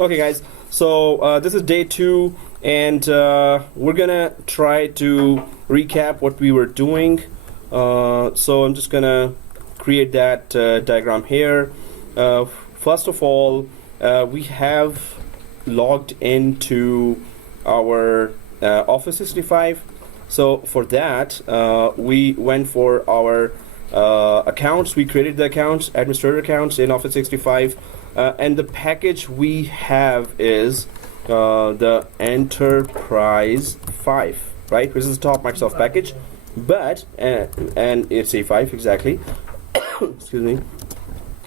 Okay, guys. So this is day 2, and we're gonna try to recap what we were doing. So I'm just gonna create that diagram here. First of all, we have logged into our Office 365. So for that, we went for our accounts. We created the accounts, administrator accounts in Office 365. And the package we have is the Enterprise 5, right? Which is the top Microsoft package, but and it's A5 exactly. Excuse me.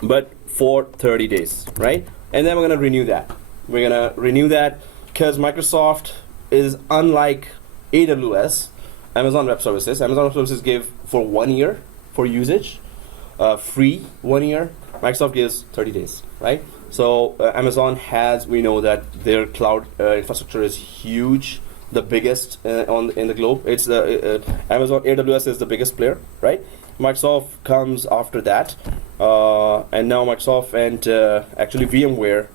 But for 30 days, right? And then we're gonna renew that. We're gonna renew that because Microsoft is unlike AWS, Amazon Web Services. Amazon Web Services give for 1 year for usage, free 1 year. Microsoft gives 30 days, right? So Amazon has, we know that their cloud infrastructure is huge, the biggest in the globe. It's the Amazon AWS is the biggest player, right? Microsoft comes after that, and now Microsoft and actually VMware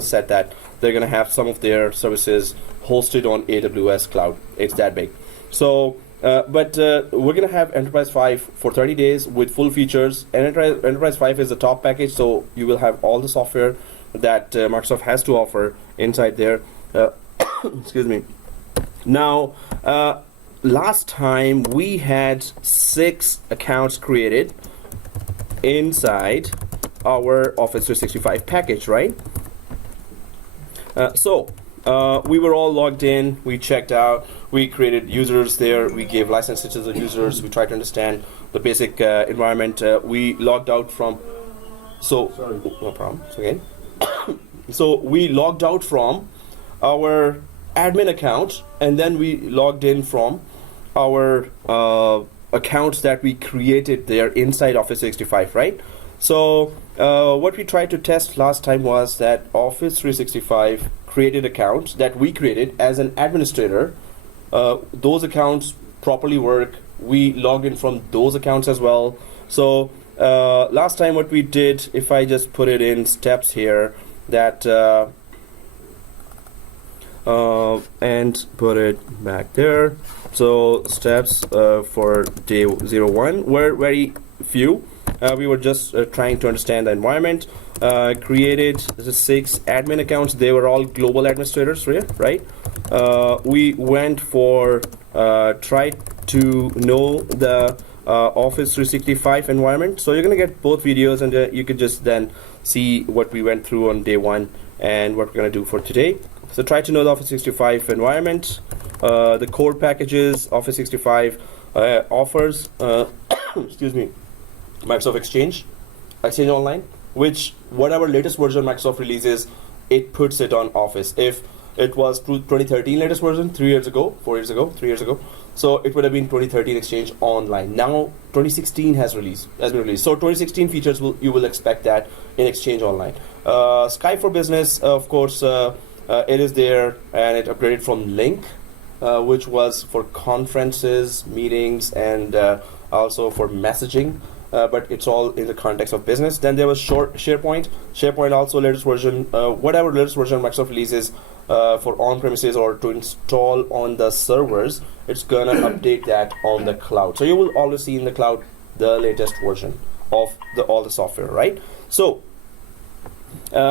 said that they're gonna have some of their services hosted on AWS cloud. It's that big. So but we're gonna have Enterprise 5 for 30 days with full features. Enterprise 5 is the top package, so you will have all the software that Microsoft has to offer inside there. Excuse me. Now, last time we had 6 accounts created inside our Office 365 package, right? We were all logged in, we checked out, we created users there, we gave licenses to the users, we tried to understand the basic environment. We logged out from, no problem, it's okay. So we logged out from our admin account, and then we logged in from our accounts that we created there inside Office 365, right? So what we tried to test last time was that Office 365 created accounts that we created as an administrator. Those accounts properly work. We logged in from those accounts as well. So last time what we did, if I just put it in steps here, that and put it back there. So steps for day 01 were very few. We were just trying to understand the environment. Created the 6 admin accounts. They were all global administrators, right? We went for try to know the Office 365 environment. So you're gonna get both videos, and you could just then see what we went through on day 1 and what we're gonna do for today. So try to know the Office 365 environment, the core packages. Office 365 offers excuse me, Microsoft Exchange Online, which whatever latest version Microsoft releases, it puts it on Office. If it was 2013 latest version, 3 years ago, 4 years ago, 3 years ago, so it would have been 2013 Exchange Online. Now 2016 has been released. So 2016 features you will expect that in Exchange Online. Skype for Business, of course, it is there, and it upgraded from Link, which was for conferences, meetings, and also for messaging. But it's all in the context of business. Then there was SharePoint. SharePoint also latest version, whatever latest version Microsoft releases for on-premises or to install on the servers, it's gonna update that on the cloud. So you will always see in the cloud the latest version of all the software, right? So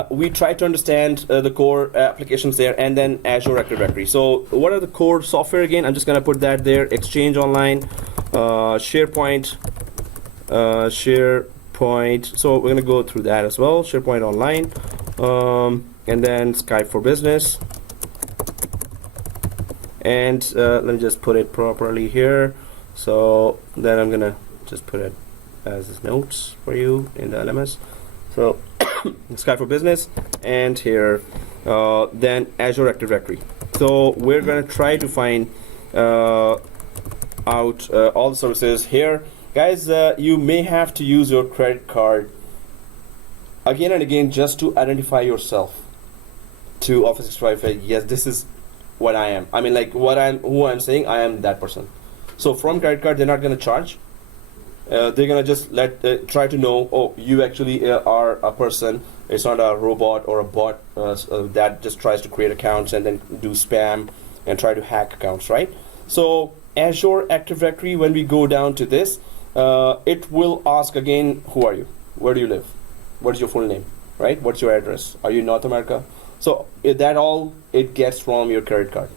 we try to understand the core applications there, and then Azure Active Directory. So what are the core software again? I'm just gonna put that there. Exchange Online, SharePoint, so we're gonna go through that as well. SharePoint Online, and then Skype for Business, and let me just put it properly here. So then I'm gonna just put it as notes for you in the LMS. So Skype for Business, and here then Azure Active Directory. So we're gonna try to find out all the services here. Guys, you may have to use your credit card again and again just to identify yourself to Office 365. Yes, this is what I am. I mean, like who I'm saying, I am that person. So from credit card, they're not going to charge. They're going to just try to know, oh, you actually are a person It's not a robot or a bot that just tries to create accounts and then do spam and try to hack accounts, right? So Azure Active Directory, when we go down to this, it will ask again, who are you? Where do you live? What is your full name, right? What's your address? Are you in North America? So that all it gets from your credit card.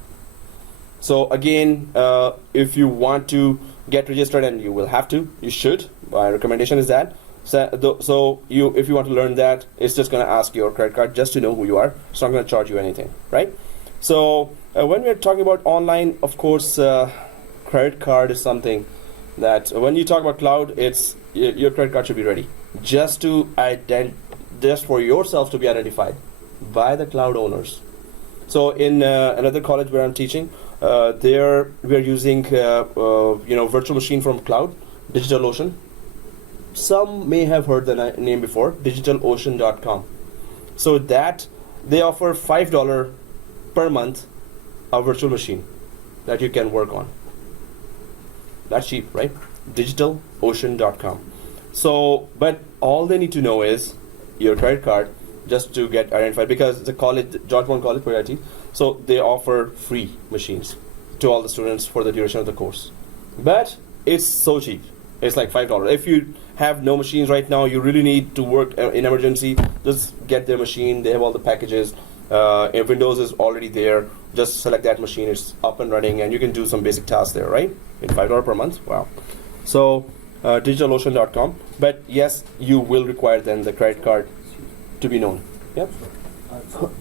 So again, if you want to get registered, and you will have to, you should, my recommendation is that. So if you want to learn that, it's just going to ask your credit card just to know who you are. It's not going to charge you anything, right? So when we're talking about online, of course, credit card is something that when you talk about cloud, it's your credit card should be ready just to just for yourself to be identified by the cloud owners. So in another college where I'm teaching, there we're using virtual machine from cloud, DigitalOcean. Some may have heard the name before, DigitalOcean.com. So that they offer $5 per month a virtual machine that you can work on. That's cheap, right? DigitalOcean.com. So, but all they need to know is your credit card just to get identified, because the college, Georgetown College for IT, so they offer free machines to all the students for the duration of the course. But it's so cheap. It's like $5. If you have no machines right now, you really need to work in emergency, just get their machine. They have all the packages. If Windows is already there, just select that machine. It's up and running, and you can do some basic tasks there, right? At $5 per month. Wow. So DigitalOcean.com. But yes, you will require then the credit card to be known. Yep. So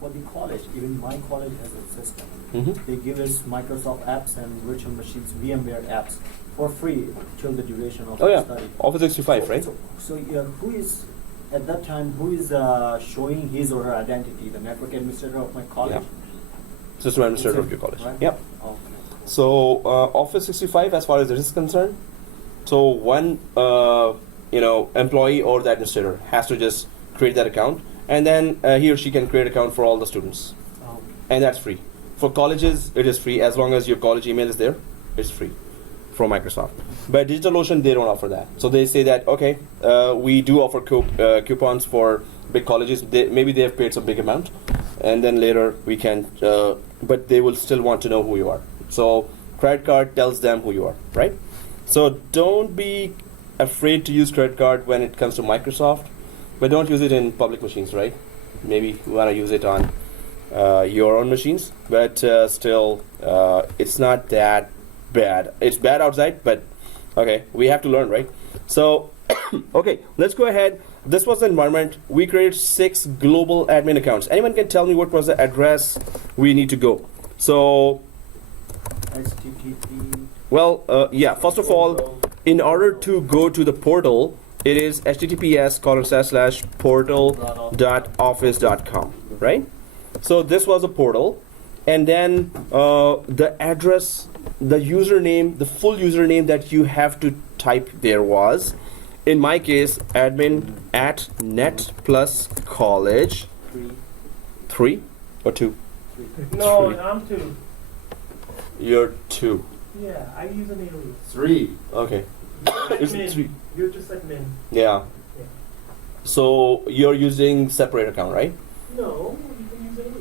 for the college, even my college has a system. Mm-hmm. They give us Microsoft apps and virtual machines, VMware apps for free till the duration of the study. Office 365, right? So who is at that time? Who is showing his or her identity? The network administrator of my college. Yeah. System administrator of your college. Right? Yep. Okay. So Office 365, as far as this is concerned, so one employee or the administrator has to just create that account, and then he or she can create an account for all the students, and that's free. For colleges, it is free as long as your college email is there. It's free from Microsoft. But DigitalOcean, they don't offer that. So they say that okay, we do offer coupons for big colleges. Maybe they have paid some big amount, and then later we can. But they will still want to know who you are. So credit card tells them who you are, right? So don't be afraid to use credit card when it comes to Microsoft, but don't use it in public machines, right? Maybe you want to use it on your own machines, but still, it's not that bad. It's bad outside, but okay, we have to learn, right? So, okay, let's go ahead. This was the environment. We created 6 global admin accounts. Anyone can tell me what was the address we need to go? So, HTTP. Well, first of all, in order to go to the portal, it is https://portal.office.com, right? So this was a portal, and then the address, the username, the full username that you have to type there was, in my case, admin@net+college 3 or 2? No, 3. I'm 2. You're 2. Yeah, I use an alias. 3. Okay. Is it 3? You're just like min. Yeah. So you're using separate account, right? No, you can use alias.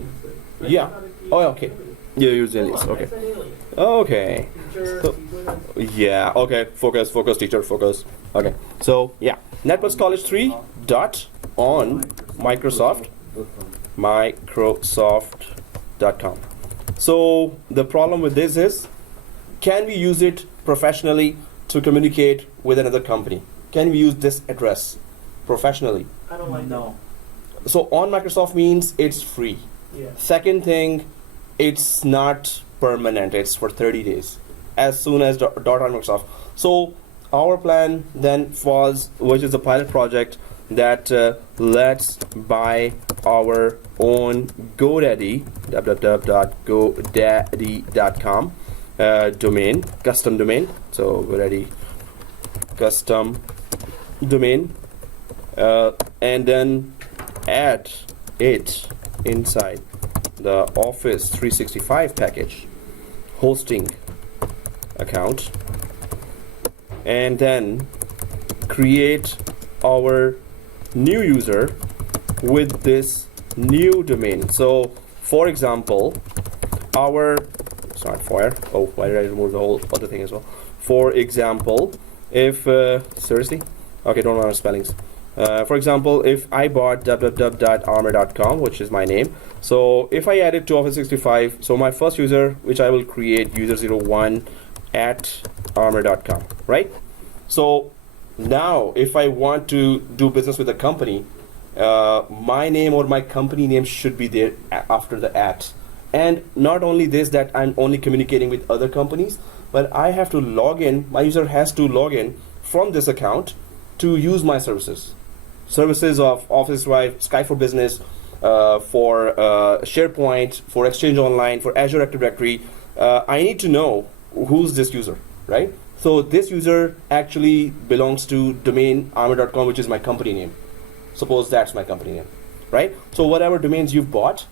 Right? Yeah. Not a- Oh, okay. You're using alias. Come on, Okay. that's an alias. Okay. Teacher, So- Yeah. Okay. Focus. Teacher. Focus. Okay. So yeah, Net+College 3 dot on Microsoft.com. So the problem with this is, can we use it professionally to communicate with another company? Can we use this address professionally? I don't like No. So on Microsoft means it's free. that. Yeah. Second thing, it's not permanent. It's for 30 days. As soon as dot on Microsoft. So our plan then was, which is a pilot project, that let's buy our own GoDaddy, www.godaddy.com domain, custom domain. So GoDaddy custom domain, and then add it inside the Office 365 package hosting account, and then create our new user with this new domain. So for example, it's not for, oh, why did I remove the whole other thing as well? For example, if, seriously? Okay, don't want spellings. For example, if I bought www.armor.com, which is my name, so if I add it to Office 365, so my first user, which I will create user01 at armor.com, right? So now if I want to do business with a company, my name or my company name should be there after the at. And not only this, that I'm only communicating with other companies, but I have to log in, my user has to log in from this account to use my services. Services of Office 365, Skype for Business, for SharePoint, for Exchange Online, for Azure Active Directory. I need to know who's this user, right? So this user actually belongs to domain armor.com, which is my company name. Suppose that's my company name, right? So whatever domains you've bought,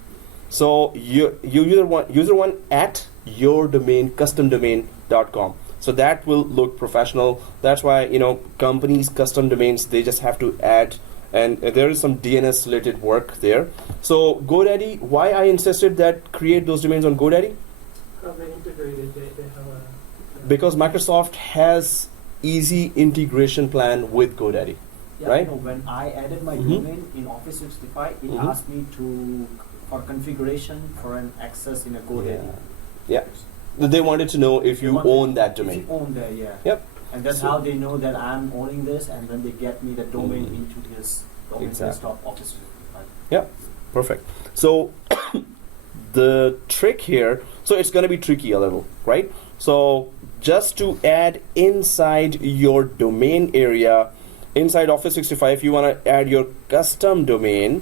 so you user one at your domain, custom domain.com. So that will look professional. That's why, you know, companies, custom domains, they just have to add, and there is some DNS related work there. So GoDaddy, why I insisted that create those domains on GoDaddy? How they integrated, they have a... Because Microsoft has easy integration plan with GoDaddy, Yeah, right? you know, when I added my Mhm. domain in Office 365, it Mhm. asked me for configuration for an access in a GoDaddy. Yeah. They wanted to know if They you wanted- own that if domain. you own that, yeah. Yep. And that's So- how they know that I'm owning this, and then they get me the domain Mhm. into this domain Exactly. desktop Office 365. Yeah, perfect. So the trick here, so it's going to be tricky a little, right? So just to add inside your domain area, inside Office 365, if you want to add your custom domain,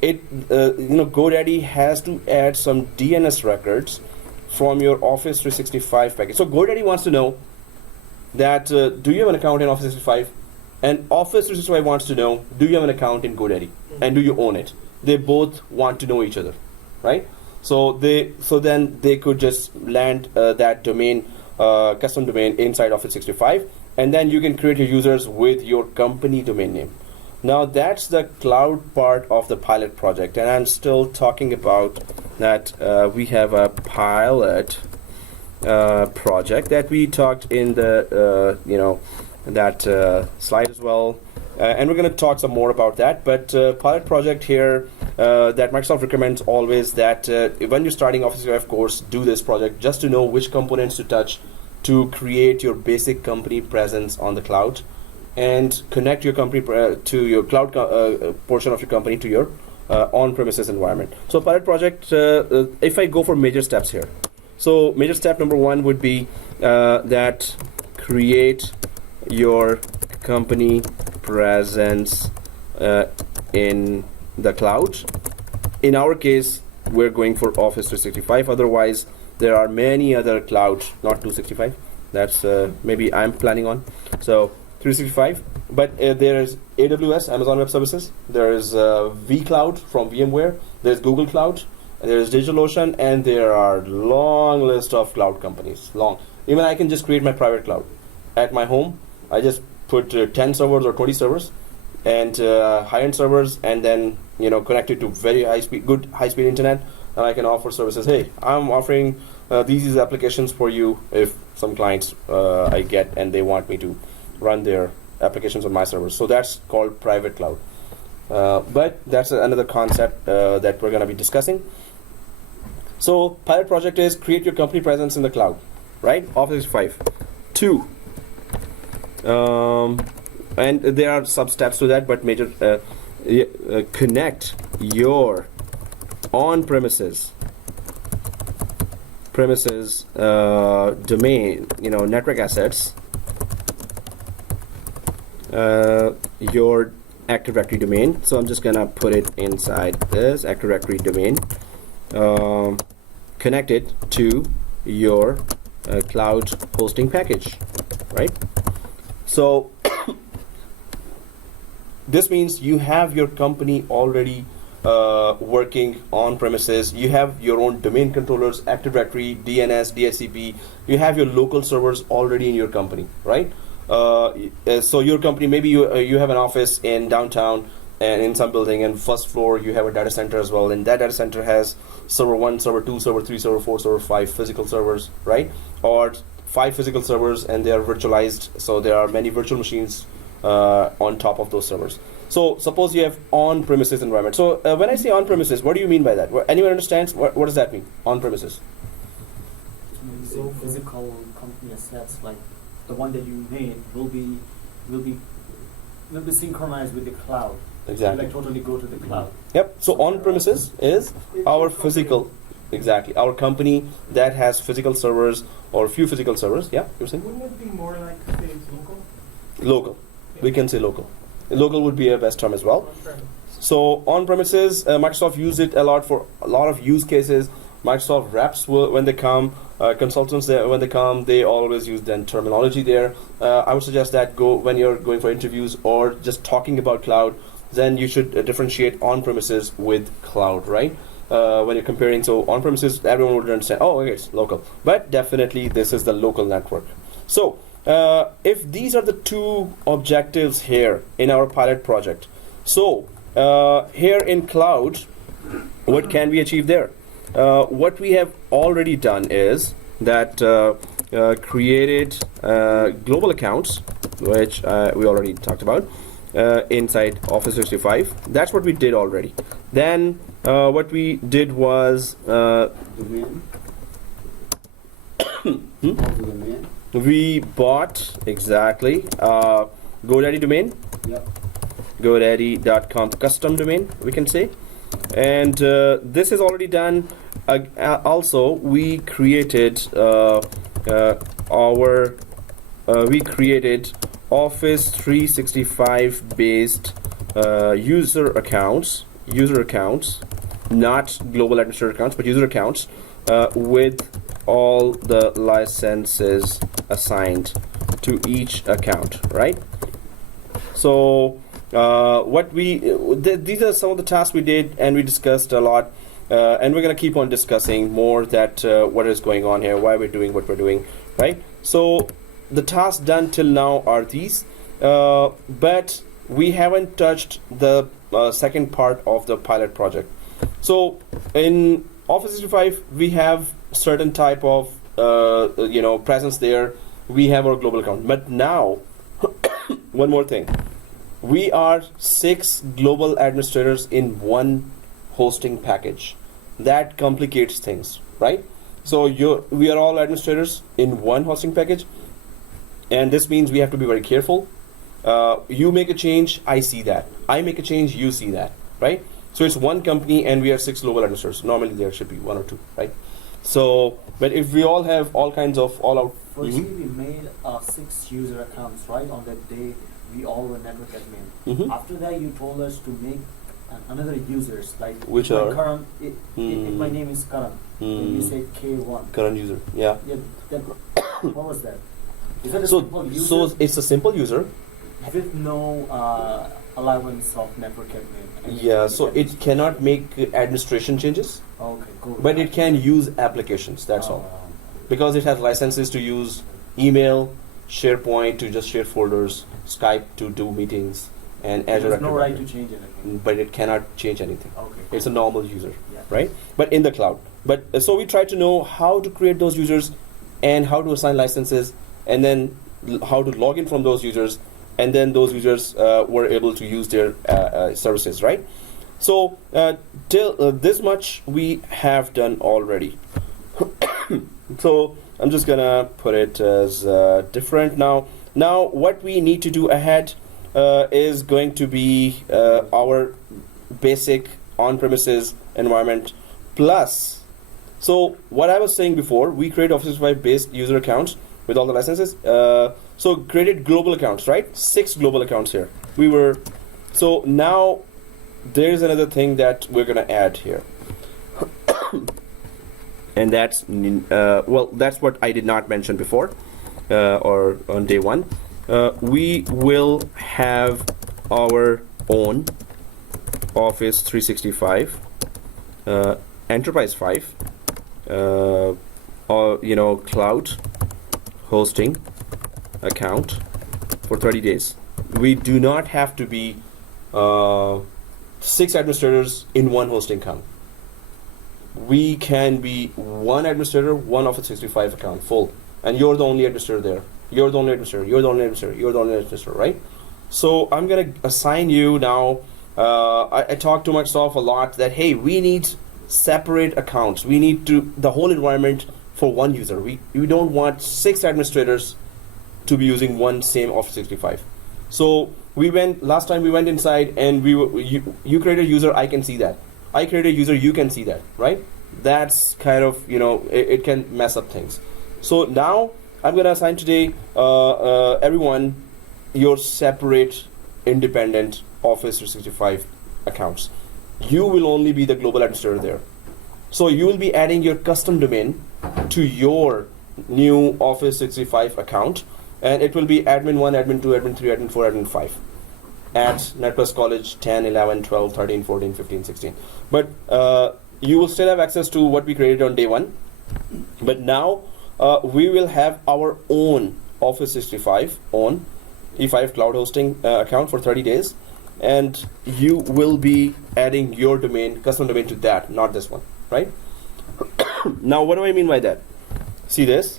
GoDaddy has to add some DNS records from your Office 365 package. So GoDaddy wants to know that do you have an account in Office 365? And Office 365 wants to know, do you have an account in GoDaddy? And do you own it? They both want to know each other, right? So then they could just land that domain, custom domain inside Office 365, and then you can create your users with your company domain name. Now that's the cloud part of the pilot project, and I'm still talking about that. We have a pilot project that we talked in the that slide as well, and we're going to talk some more about that. But pilot project here that Microsoft recommends always that when you're starting Office 365 course, do this project just to know which components to touch to create your basic company presence on the cloud, and connect your company to your cloud portion of your company to your on-premises environment. So pilot project, if I go for major steps here, so major step number one would be that create your company presence in the cloud. In our case, we're going for Office 365. Otherwise, there are many other clouds, not 265. That's maybe I'm planning on. So 365, but there is AWS, Amazon Web Services. There is vCloud from VMware. There's Google Cloud. There is DigitalOcean, and there are long list of cloud companies. Long. Even I can just create my private cloud at my home. I just put 10 servers or 20 servers and high-end servers, and then connect it to very good high-speed internet, and I can offer services. Hey, I'm offering these applications for you. If some clients I get and they want me to run their applications on my servers, so that's called private cloud. But that's another concept that we're going to be discussing. So pilot project is create your company presence in the cloud, right? Office 5. 2. And there are sub steps to that, but major connect your on-premises domain, network assets, your Active Directory domain. So I'm just gonna put it inside this Active Directory domain. Connect it to your cloud hosting package, right? So this means you have your company already working on premises. You have your own domain controllers, Active Directory, DNS, DHCP. You have your local servers already in your company, right? So your company, maybe you have an office in downtown, and in some building, and first floor you have a data center as well, and that data center has server 1, server 2, server 3, server 4, server 5 physical servers, right? Or 5 physical servers, and they are virtualized, so there are many virtual machines on top of those servers. So suppose you have on-premises environment. So when I say on-premises, what do you mean by that? Anyone understands? What does that mean, on-premises? So physical company assets, like the one that you made, will be synchronized with the cloud. Exactly. Like totally go to the cloud. Yep. So on-premises is our physical, exactly, our company that has physical servers or a few physical servers. Yeah, you're saying? Wouldn't it be more like to say it's local? Local. We can say local. Local would be a best term as well. On-premise. So on-premises, Microsoft use it a lot for a lot of use cases. Microsoft reps when they come, consultants when they come, they always use then terminology there. I would suggest that when you're going for interviews or just talking about cloud, then you should differentiate on-premises with cloud, right? When you're comparing, so on-premises, everyone would understand, oh, okay, it's local. But definitely this is the local network. So if these are the two objectives here in our pilot project, so here in cloud, what can we achieve there? What we have already done is that created global accounts, which we already talked about, inside Office 365. That's what we did already. Then what we did was Domain. Domain. we bought exactly GoDaddy domain, Yep. GoDaddy.com custom domain, we can say. And this is already done. Also, we created we created Office 365 based user accounts, not global administrator accounts, but user accounts with all the licenses assigned to each account, right? So these are some of the tasks we did, and we discussed a lot, and we're going to keep on discussing more that what is going on here, why we're doing what we're doing, right? So the tasks done till now are these, but we haven't touched the second part of the pilot project. So in Office 365 we have certain type of presence there. We have our global account, but now one more thing. We are 6 global administrators in one hosting package. That complicates things, right? So we are all administrators in one hosting package, and this means we have to be very careful. You make a change, I see that. I make a change, you see that, right? So it's one company, and we are 6 global administrators. Normally there should be 1 or 2, right? So, but if we all have all kinds of all-out. Firstly, we made 6 user accounts, right? On that day, we all were network admin. Mhm. After that, you told us to make another users, like Which my are? Karan, if my name is Karan, then you say K1. Current user, yeah. Yeah, then what was that? Is that a So, simple user so it's a simple user. with no allowance of network admin? Yeah, so it cannot make administration changes, Okay, cool. but it can use applications, that's all. Because it has licenses to use email, SharePoint to just share folders, Skype to do meetings, and Azure There's no Active right to Directory. change anything. But it cannot change anything. Okay. It's a normal user, Yeah. right? But in the cloud. But so we try to know how to create those users and how to assign licenses, and then how to log in from those users, and then those users were able to use their services, right? So till this much we have done already. So I'm just gonna put it as different now. Now what we need to do ahead is going to be our basic on-premises environment plus. So what I was saying before, we create Office 365 based user accounts with all the licenses. So created global accounts, right? 6 global accounts here. So now there's another thing that we're gonna add here. And that's that's what I did not mention before or on day 1. We will have our own Office 365 Enterprise 5 cloud hosting account for 30 days. We do not have to be 6 administrators in one hosting account. We can be one administrator, one Office 365 account full, and you're the only administrator there. You're the only administrator. You're the only administrator. You're the only administrator, right? So I'm gonna assign you now. I talked to Microsoft a lot that hey, we need separate accounts. We need to the whole environment for one user. We don't want 6 administrators to be using one same Office 365. So last time we went inside and you create a user, I can see that. I create a user, you can see that, right? That's kind of, it can mess up things. So now I'm gonna assign today everyone your separate independent Office 365 accounts. You will only be the global administrator there. So you will be adding your custom domain to your new Office 365 account, and it will be admin 1, admin 2, admin 3, admin 4, admin 5 at NetPlus College 10, 11, 12, 13, 14, 15, 16. But you will still have access to what we created on day 1. But now we will have our own Office 365 on E5 cloud hosting account for 30 days. And you will be adding your domain, custom domain to that, not this one, right? Now, what do I mean by that? See this?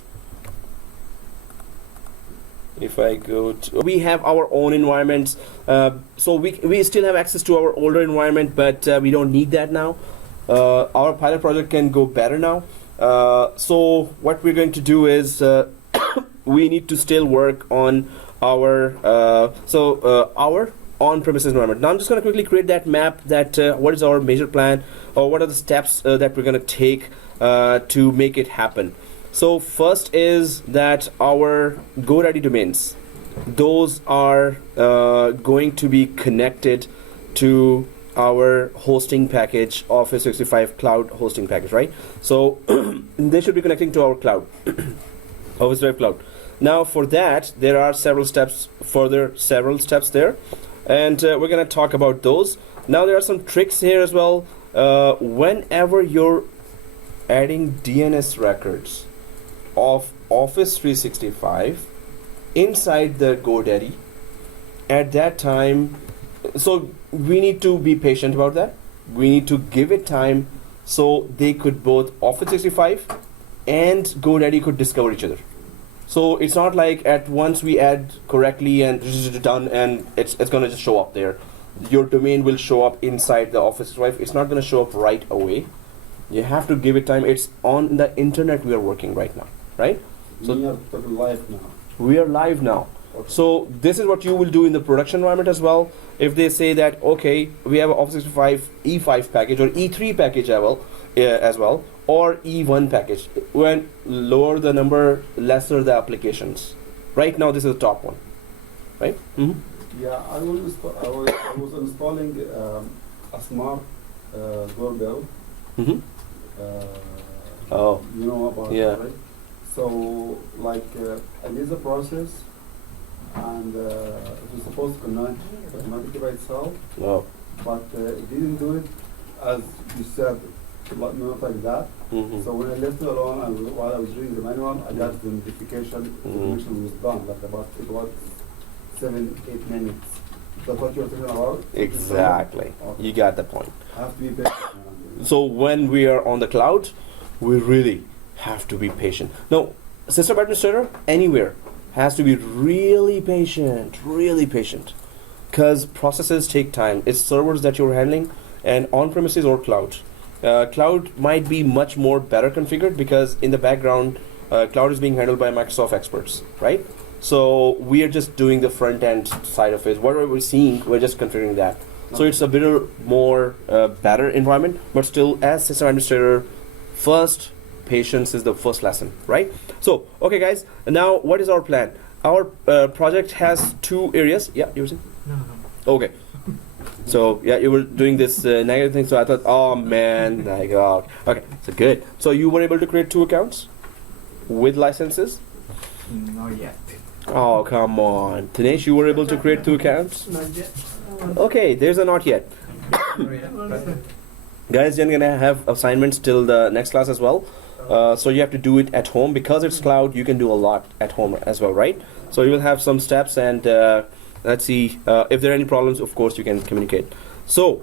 If I go to, we have our own environments. So we still have access to our older environment, but we don't need that now. Our pilot project can go better now. So what we're going to do is we need to still work on our our on-premises environment. Now I'm just going to quickly create that map that what is our major plan or what are the steps that we're going to take to make it happen. So first is that our GoDaddy domains, those are going to be connected to our hosting package, Office 365 cloud hosting package, right? So they should be connecting to our cloud, Office 365 cloud. Now for that, there are several steps there. And we're going to talk about those. Now there are some tricks here as well. Whenever you're adding DNS records of Office 365 inside the GoDaddy, at that time, so we need to be patient about that. We need to give it time so they could both Office 365 and GoDaddy could discover each other. So it's not like at once we add correctly and done and it's going to just show up there. Your domain will show up inside the Office 365. It's not going to show up right away. You have to give it time. It's on the internet we are working right now, right? So we are live now. We are live now. Okay. So this is what you will do in the production environment as well. If they say that, okay, we have an Office 365 E5 package or E3 package as well, or E1 package. When lower the number, lesser the applications. Right now, this is the top one, right? Mm-hmm. Yeah, I was installing a smart doorbell. Mm-hmm. You know about yeah. it, right? So, like, I did the process, and it was supposed to connect automatically by itself, but it didn't do it as you said, not like that. Mm-hmm. So when I left it alone, and while I was reading the manual, I got the notification the mission was done, like about 7-8 minutes. That's what you're talking about? Exactly. Okay. You got the point. I have to be patient. So when we are on the cloud, we really have to be patient. No, system administrator anywhere has to be really patient, because processes take time. It's servers that you're handling, and on-premises or cloud. Cloud might be much more better configured because in the background, cloud is being handled by Microsoft experts, right? So we are just doing the front end side of it. Whatever we're seeing, we're just configuring that. So it's a bit more better environment, but still as system administrator, first patience is the first lesson, right? So, okay guys, now what is our plan? Our project has 2 areas. Yeah, you were saying? No. Okay. So yeah, you were doing this negative thing, so I thought, oh man, my God. Okay, so good. So you were able to create 2 accounts with licenses? Not yet. Oh, come on. Tanesh, you were able to create 2 accounts? Not yet. Okay, there's a not yet. Guys, you're gonna have assignments till the next class as well. So you have to do it at home. Because it's cloud, you can do a lot at home as well, right? So you will have some steps, and let's see if there are any problems. Of course, you can communicate. So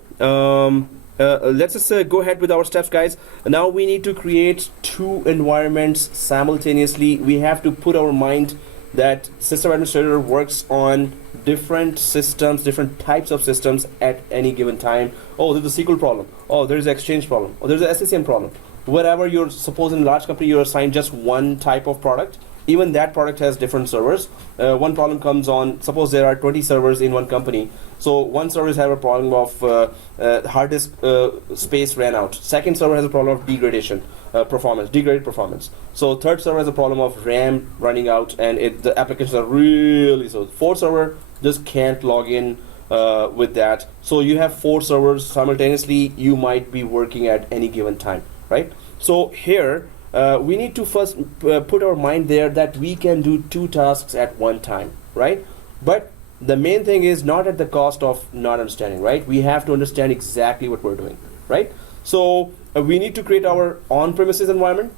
let's just go ahead with our steps, guys. Now we need to create two environments simultaneously. We have to put our mind that system administrator works on different systems, different types of systems at any given time. Oh, there's a SQL problem. Oh, there's an Exchange problem. Oh, there's an SCCM problem. Wherever you're, suppose in a large company, you're assigned just one type of product. Even that product has different servers. One problem comes on, suppose there are 20 servers in one company. So one service has a problem of hard disk space ran out. Second server has a problem of degraded performance. So third server has a problem of RAM running out, and the applications are really slow. Fourth server just can't log in with that. So you have 4 servers simultaneously. You might be working at any given time, right? So here, we need to first put our mind there that we can do 2 tasks at one time, right? But the main thing is not at the cost of not understanding, right? We have to understand exactly what we're doing, right? So we need to create our on-premises environment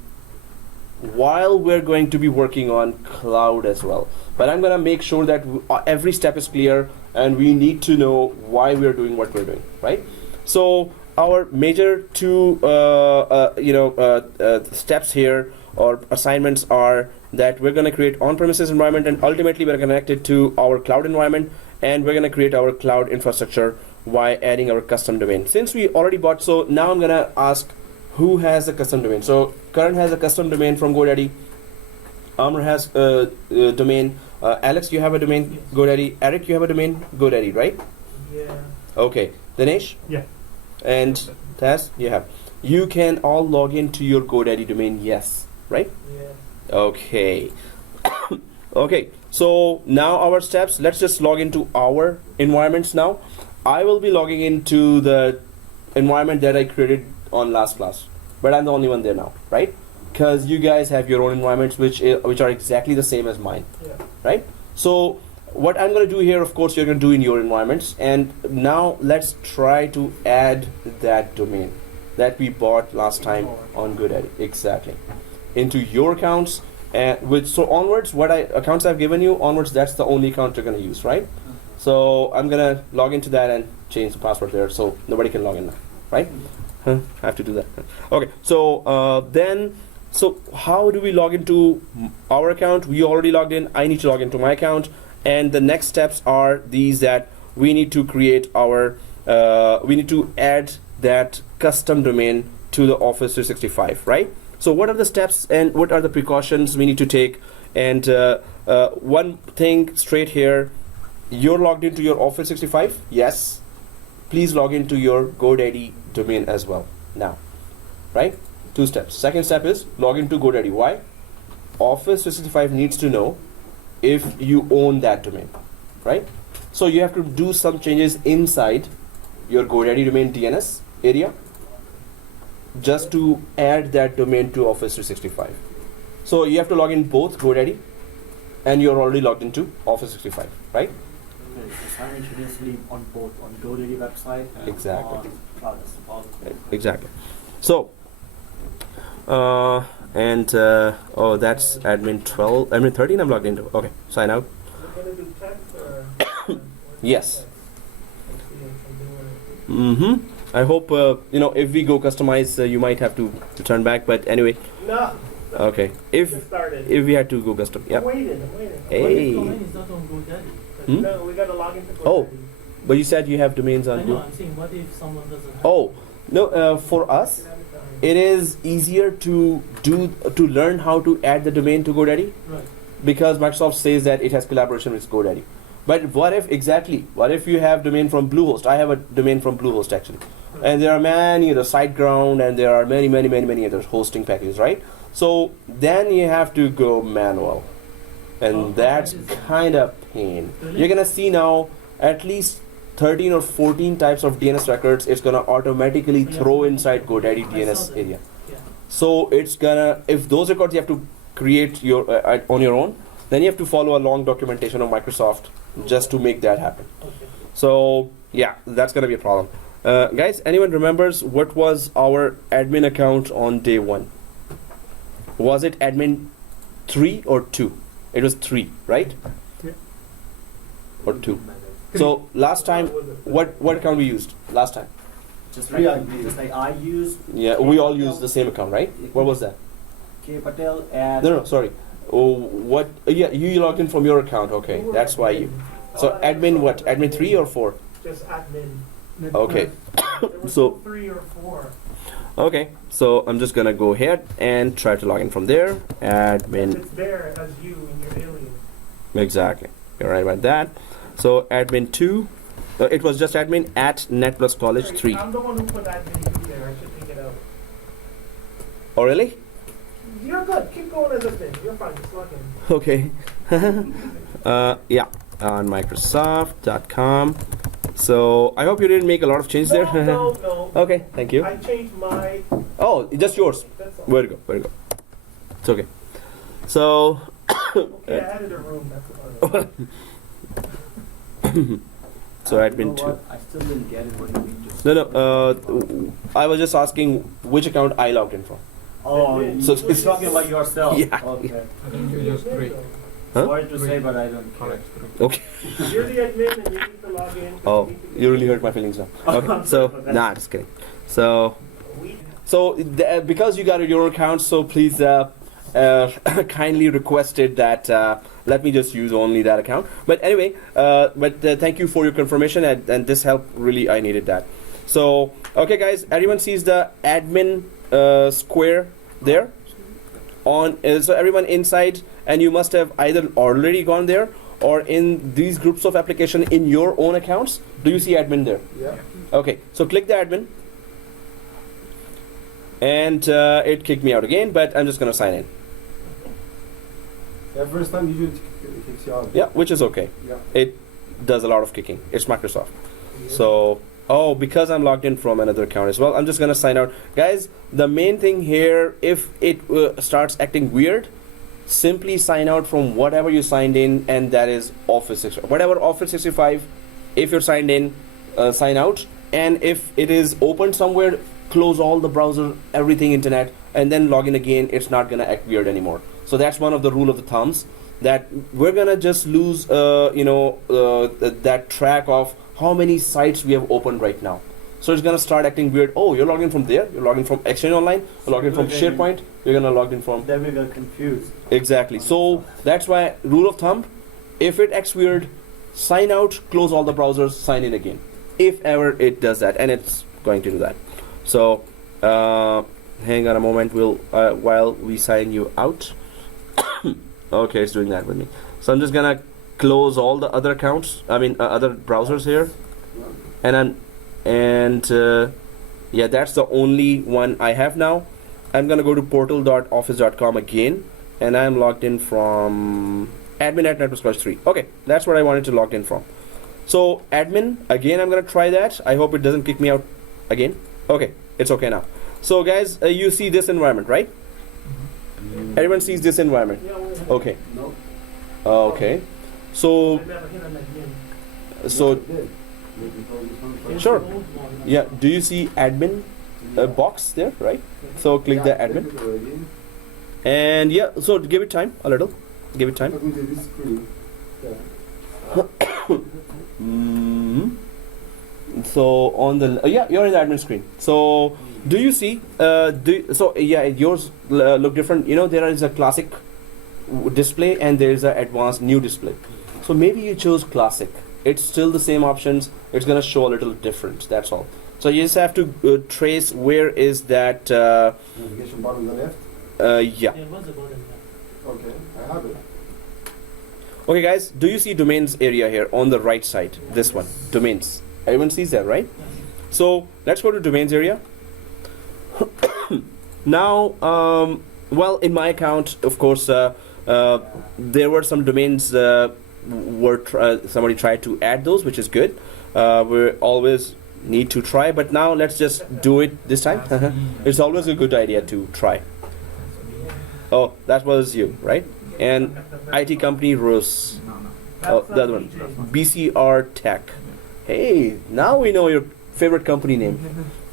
while we're going to be working on cloud as well. But I'm going to make sure that every step is clear and we need to know why we're doing what we're doing, right? So our major 2 steps here or assignments are that we're going to create on-premises environment, and ultimately we're connected to our cloud environment, and we're going to create our cloud infrastructure by adding our custom domain. Since we already bought, so now I'm going to ask who has a custom domain. So Karan has a custom domain from GoDaddy. Amr has a domain. Alex, you have a domain, Yes. GoDaddy. Eric, you have a domain, GoDaddy, right? Yeah. Okay. Dinesh? Yeah. And Taz, you have. You can all log into your GoDaddy domain, yes, right? Yeah. Okay. Okay, so now our steps, let's just log into our environments now. I will be logging into the environment that I created on last class, but I'm the only one there now, right? Because you guys have your own environments which are exactly the same as mine, Yeah. right? So what I'm going to do here, of course, you're going to do in your environments. And now let's try to add that domain that we bought last time on GoDaddy, exactly, into your accounts. And so onwards, accounts I've given you onwards, that's the only account you're going to use, right? So I'm going to log into that and change the password there so nobody can log in now, right? I have to do that. Okay, so so how do we log into our account? We already logged in. I need to log into my account. And the next steps are these, that we need to create our, we need to add that custom domain to the Office 365, right? So what are the steps and what are the precautions we need to take? And one thing straight here, you're logged into your Office 365? Yes. Please log into your GoDaddy domain as well now, right? 2 steps. Second step is log into GoDaddy. Why? Office 365 needs to know if you own that domain, right? So you have to do some changes inside your GoDaddy domain DNS area just to add that domain to Office 365. So you have to log in both GoDaddy and you're already logged into Office 365, right? Simultaneously on both on GoDaddy website and Exactly. on cloud repository. Exactly. So oh, that's admin 12, admin 13 I'm logged into. Okay, sign out. We're going to do text or? Yes. I hope if we go customize, you might have to turn back, but anyway. No. Okay. If we had to go custom, yeah. I'm waiting. Hey. Domain is not on GoDaddy. No, we got to log into GoDaddy. Oh, but you said you have domains on I know, Google. I'm saying, what if someone doesn't have Oh, no. For us, it is easier to learn how to add the domain to GoDaddy, Right. because Microsoft says that it has collaboration with GoDaddy. But what if you have domain from Bluehost? I have a domain from Bluehost actually. And there are many other SiteGround, and there are many other hosting packages, right? So then you have to go manual. And that's kind of pain. Really? You're gonna see now at least 13 or 14 types of DNS records. It's gonna automatically throw inside GoDaddy I DNS saw that. area. Yeah. So it's gonna, if those records you have to create on your own, then you have to follow a long documentation of Microsoft just to make that happen. Okay. So yeah, that's gonna be a problem. Guys, anyone remembers what was our admin account on day 1? Was it admin 3 or 2? It was 3, right? Yeah. Or 2? So last time, what account we used last time? Just Free like, ID. just like I use Yeah, we all used the same account, right? What was that? K Patel at No, sorry. Oh, what? Yeah, you logged in from your account. Okay, that's why you. So admin what? Admin 3 or 4? Just admin. Okay. There was So 3 or 4. okay, so I'm just gonna go ahead and try to log in from there. Admin. It's there as you and your alien. Exactly. You're right about that. So admin 2. It was just admin at Net Plus College Sorry, 3. I'm the one who put admin 2 there. I should take it out. Oh really? You're good. Keep going as a thing. You're fine. Just log in. Okay. Yeah, on Microsoft.com. So I hope you didn't make a lot of changes there. No. Okay, thank you. I changed my. Oh, just yours. That's all. Way to go, way to go. It's okay. So, Okay, I added a room. That's about it. so You admin know 2. what? I still didn't get it. What do you mean? Just No, I was just asking which account I logged in from. oh, So you're talking about yourself. Yeah. Okay. I think you just three. Huh? Sorry to say, but I don't care. Correct. Okay. You're the admin and you need to log in. Oh, you really hurt my feelings now. Okay. So, nah, just kidding. So, because you got your own account, so please kindly requested that let me just use only that account. But anyway, thank you for your confirmation, and this help really, I needed that. So, okay, guys, everyone sees the admin square there on. So everyone inside, and you must have either already gone there or in these groups of application in your own accounts. Do you see admin there? Yeah. Okay, so click the admin, and it kicked me out again, but I'm just gonna sign in. The first time usually it kicks you out. Yeah, which is okay. Yeah. It does a lot of kicking. It's Microsoft. So, oh, because I'm logged in from another account as well, I'm just gonna sign out. Guys, the main thing here, if it starts acting weird, simply sign out from whatever you signed in, and that is Office 365. Whatever Office 365, if you're signed in, sign out. And if it is open somewhere, close all the browser, everything internet, and then log in again. It's not gonna act weird anymore. So that's one of the rule of the thumbs, that we're gonna just lose that track of how many sites we have opened right now. So it's gonna start acting weird. Oh, you're logged in from there, you're logged in from Exchange Online, you're logged in from SharePoint, you're gonna log in from Then we got confused. exactly. So that's why rule of thumb, if it acts weird, sign out, close all the browsers, sign in again, if ever it does that, and it's going to do that. So hang on a moment, we'll while we sign you out. Okay, it's doing that with me. So I'm just gonna close all the other accounts, other browsers here, and yeah, that's the only one I have now. I'm gonna go to portal.office.com again, and I'm logged in from admin at Network College 3. Okay, that's what I wanted to log in from. So admin, again, I'm gonna try that. I hope it doesn't kick me out again. Okay, it's okay now. So guys, you see this environment, right? Everyone sees this environment. Yeah, well, Okay. No. Okay. So I never hit on admin. so It did. Maybe for this one first. Sure. It's the old one. yeah, do you see admin box there, right? So click the Yeah, admin, click it already. and yeah, so give it time a little. Give it time. Talking to this screen. Yeah. Mm. So on the yeah, you're in the admin screen. So do you see? Yours look different. You know, there is a classic display and there is an advanced new display. So maybe you chose classic. It's still the same options. It's gonna show a little different. That's all. So you just have to trace where is that. Navigation bar on the left. Yeah. There was a button there. Okay, I have it. Okay, guys. Do you see domains area here on the right side? This one, domains. Everyone sees that, right? So let's go to domains area. Now, well, in my account, of course, there were some domains somebody tried to add those, which is good. We always need to try, but now let's just do it this time. It's always a good idea to try. Oh, that was you, right? And IT company Rus. Oh, the other one, BCR Tech. Hey, now we know your favorite company name.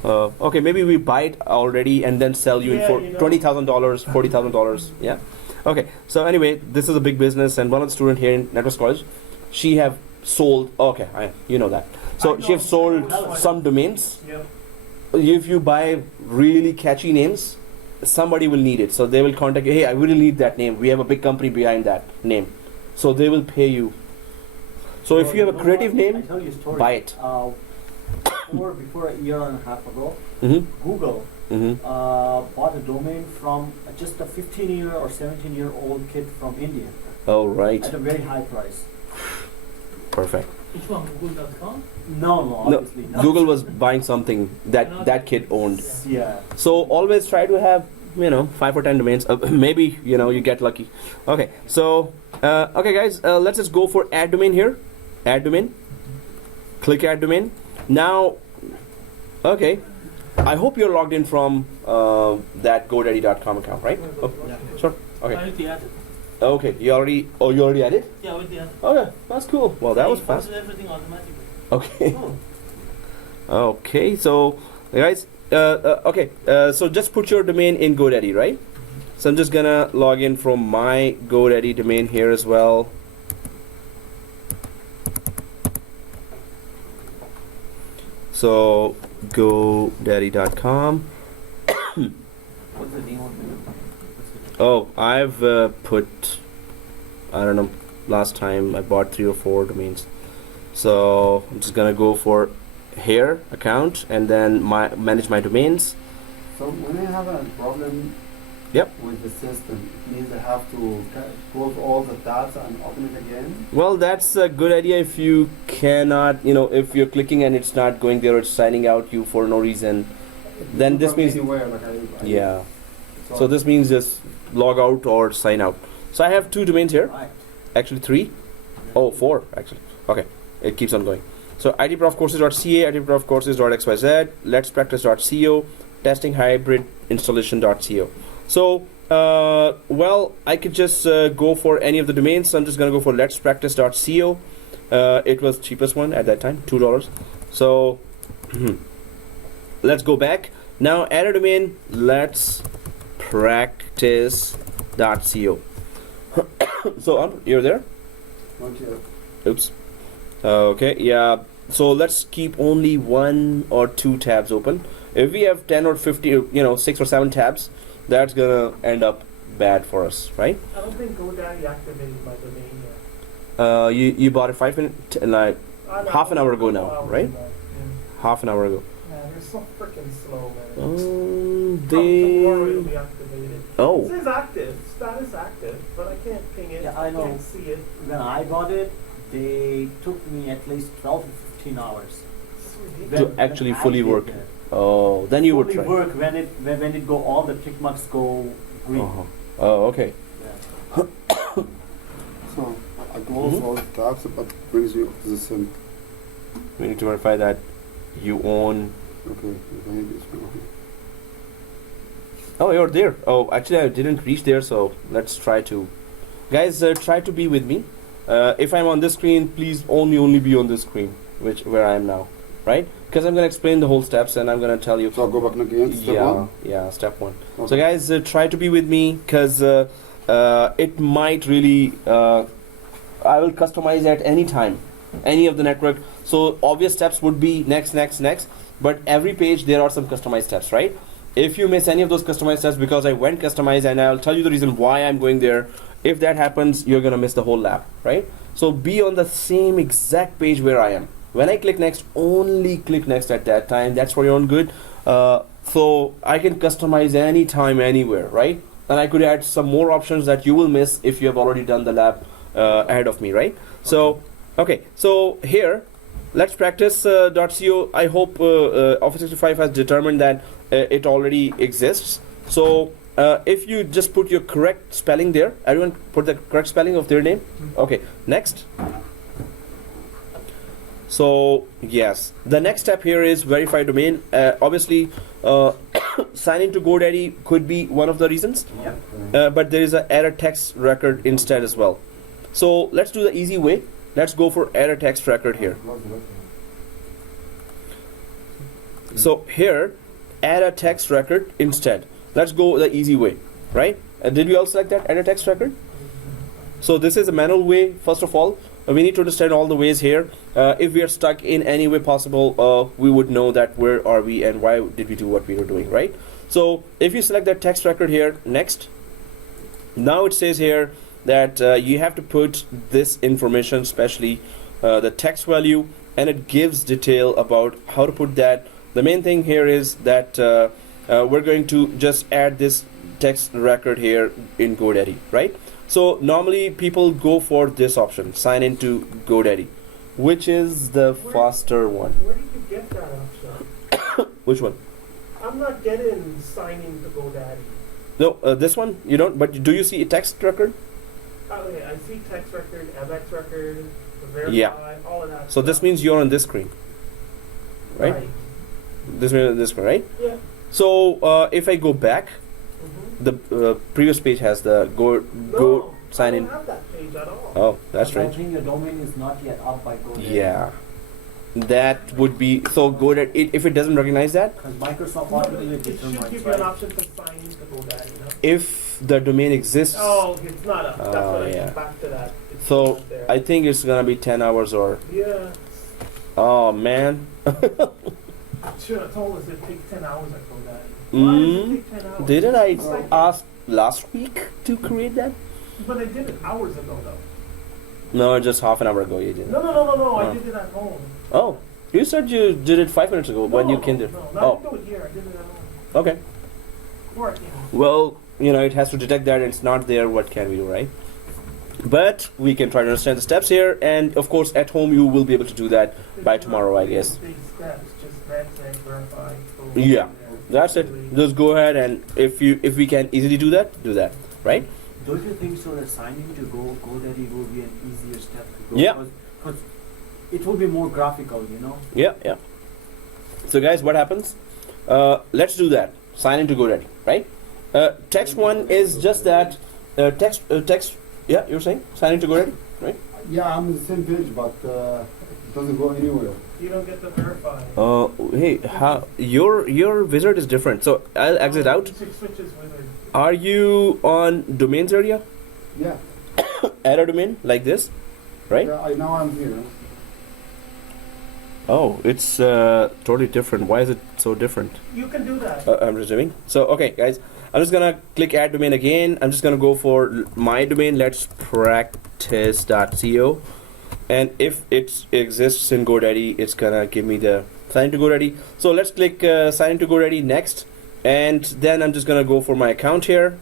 Okay, maybe we buy it already and then sell you Yeah, in for you know. $20,000, $40,000. Yeah. Okay. So anyway, this is a big business, and one of the students here in Network College, she have sold. Okay, you know that. So she have sold some domains. Yep. If you buy really catchy names, somebody will need it. So they will contact you. Hey, I really need that name. We have a big company behind that name, so they will pay you. So if you have a creative I name, tell you a story. buy it. Before a year and a half ago, Mm-hmm. Google Mm-hmm. bought a domain from just a 15-year or 17-year-old kid from India Oh, right. at a very high price. Perfect. Which one? Google.com? No, No, obviously not. Google was buying something that kid owned. Yeah. So always try to have 5 or 10 domains. Maybe you get lucky. Okay. So okay, guys, let's just go for add domain here. Add domain. Click add domain. Now, okay. I hope you're logged in from that GoDaddy.com account, right? Oh, Yeah. sure. Okay. I already added. Okay. You already added? Yeah, I already added. Okay, that's cool. Well, that was It fast. does everything automatically. Okay. Oh. Okay, so guys, okay, so just put your domain in GoDaddy, right? So I'm just gonna log in from my GoDaddy domain here as well. So GoDaddy.com. What's the name of it? Oh, I've put, I don't know, last time I bought 3 or 4 domains. So I'm just gonna go for here account and then manage my domains. So when I have a problem Yep. with the system, it means I have to close all the tabs and open it again. Well, that's a good idea if you cannot, if you're clicking and it's not going there, it's signing out you for no reason. Then this means, anywhere, like yeah. So this means just log out or sign out. So I have 2 domains here, Right. actually 3. Oh, 4 actually. Okay, it keeps on going. So itprofcourses.ca, itprofcourses.xyz, letspractice.co, testinghybridinstallation.co. So, well, I could just go for any of the domains. So I'm just going to go for letspractice.co. It was cheapest one at that time, $2. So, let's go back. Now, add a domain, letspractice.co. So, you're there? Not yet. Oops. Okay, yeah. So let's keep only 1 or 2 tabs open. If we have 10 or 50, 6 or 7 tabs, that's gonna end up bad for us, right? I don't think GoDaddy activated my domain yet. You bought it 5 minutes, like half an hour ago now, right? Yeah. half an hour ago. Man, they're so freaking slow, man. Tomorrow it'll be activated. It Oh, says active, status active, but I can't ping it. Yeah, I know. Can't see it. When I got it, they took me at least 12 to 15 hours. Sweet. To When actually I fully did work. that. oh, then you would Fully try. work when it go all the tick marks go green. Uh-huh. Oh, okay. Yeah. So I close Mhm. all the tabs, but brings you to the same. We need to verify that you own. Okay, maybe it's not. Oh, you're there. Oh, actually, I didn't reach there, so let's try to. Guys, try to be with me. If I'm on this screen, please only be on this screen, where I am now, right? Because I'm gonna explain the whole steps and I'm gonna tell you. So I'll go back again. Step one. Yeah, step 1. Okay. So guys, try to be with me because it might really. I will customize at any time, any of the network. So obvious steps would be next, but every page there are some customized steps, right? If you miss any of those customized steps because I went customized, and I'll tell you the reason why I'm going there. If that happens, you're gonna miss the whole lab, right? So be on the same exact page where I am. When I click next, only click next at that time. That's for your own good. So I can customize anytime, anywhere, right? And I could add some more options that you will miss if you have already done the lab ahead of me, right? So, okay. So here, let's practice.co. I hope Office365 has determined that it already exists. So if you just put your correct spelling there, everyone put the correct spelling of their name. Okay, next. So yes, the next step here is verify domain. Obviously, sign into GoDaddy could be one of the reasons, but there is an error text record instead as well. So let's do the easy way. Let's go for error text record here. So here, add a text record instead. Let's go the easy way, right? Did we all select that, add a text record? So this is a manual way. First of all, we need to understand all the ways here. If we are stuck in any way possible, we would know that where are we and why did we do what we were doing, right? So if you select that text record here, next, now it says here that you have to put this information, especially the text value, and it gives detail about how to put that. The main thing here is that we're going to just add this text record here in GoDaddy, right? So normally people go for this option, sign into GoDaddy, which is the faster one. Where did you get that option? Which one? I'm not getting signing to GoDaddy. No, this one you don't. But do you see a text record? Okay, I see text record, MX record, verify, Yeah. all of that. So this stuff. means you're on this screen, right? This means on this screen, right? Yeah. So if I go back, the previous page has the go No, sign I in. don't have that page at all. Oh, that's I strange. think your domain is not yet up by GoDaddy. Yeah, that would be so good at it if it doesn't recognize that. Because Microsoft No, automatically it should determines, give you an right? option to sign in to GoDaddy, no? If the domain exists. Oh, it's not up. That's Oh, what I yeah. came back to that. It's So not there. I think it's gonna be 10 hours or. Yeah. Oh man. Should have told us it takes 10 hours at GoDaddy. Why Mm, does it take 10 hours? Didn't I It's like- ask last week to create that? But I did it hours ago, though. No, just half an hour ago you did. No. Oh. I did it at home. Oh, you said you did it 5 minutes ago when you No, came there. No, Oh, I didn't do it here. I did it at home. okay. Before I came home. Well, it has to detect that it's not there. What can we do, right? But we can try to understand the steps here, and of course, at home you will be able to do that by It's tomorrow, not I guess. big steps, just verify. go Yeah, in there. that's it. Really. Just go ahead, and if we can easily do that, right? Don't you think so that signing to GoDaddy will be an easier step to go? Yeah. Because it will be more graphical, Yeah. So guys, what happens? Let's do that. Sign into GoDaddy, right? Text one is just that text. Yeah, you're saying sign into GoDaddy, right? Yeah, I'm on the same page, but it doesn't go anywhere. You don't get to verify. Hey, how your wizard is different. So I'll exit out. Six switches wizard. Are you on domains area? Yeah. Add a domain like this, right? Yeah, now I'm here. Oh, it's totally different. Why is it so different? You can do that. I'm resuming. So, okay, guys, I'm just gonna click add domain again. I'm just gonna go for my domain. Let's practice.co, and if it exists in GoDaddy, it's gonna give me the sign into GoDaddy. So let's click sign into GoDaddy next, and then I'm just gonna go for my account here.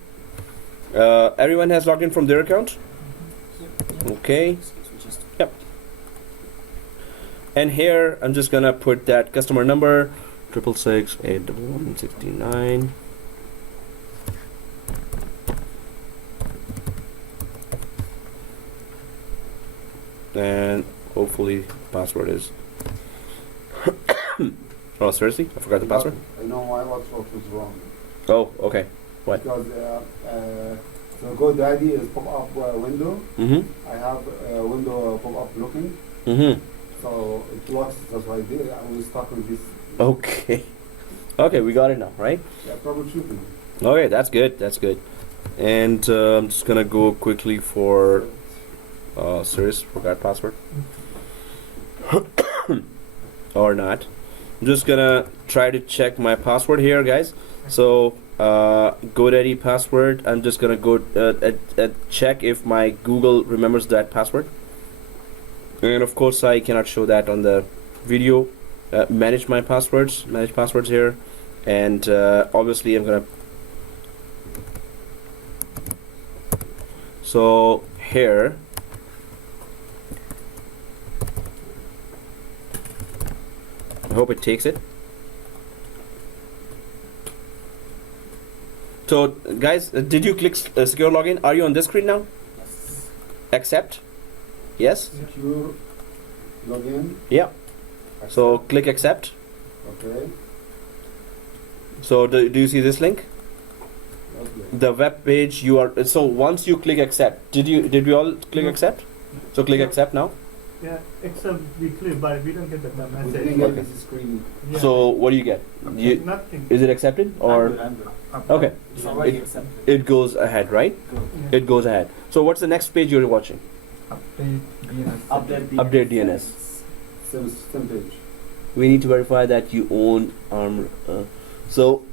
Everyone has logged in from their account. Okay. Yep. And here I'm just gonna put that customer number 666-811-69. And hopefully password is oh seriously? I forgot the password? I know my password was wrong. Oh, okay. What? Because the GoDaddy is pop-up window. Mm-hmm. I have a window pop-up looking, Mm-hmm. so it locks. That's why I did. I was stuck with this. Okay. Okay, we got it now, right? Yeah, troubleshooting. Okay, that's good. That's good. And I'm just gonna go quickly for serious, forgot password. Or not. I'm just gonna try to check my password here, guys. So GoDaddy password. I'm just gonna go check if my Google remembers that password. And of course, I cannot show that on the video. Manage my passwords. Manage passwords here, and obviously I'm gonna. So here. I hope it takes it. So guys, did you click secure login? Are you on this screen now? Yes. Accept. Yes. Secure login. Yeah. So click accept. Okay. So do you see this link? Okay. The web page you are. So once you click accept, did we all click No. accept? So click accept now. Yeah, except we click, but we don't get the We message. didn't get Okay. this screen. Yeah. So what do you get? Nothing. Is it accepted or I'm good. okay? It's already It- accepted. It goes ahead, right? Good. Yeah. It goes ahead. So what's the next page you're watching? Update Update DNS. Same page. We need to verify that you own ARM. So,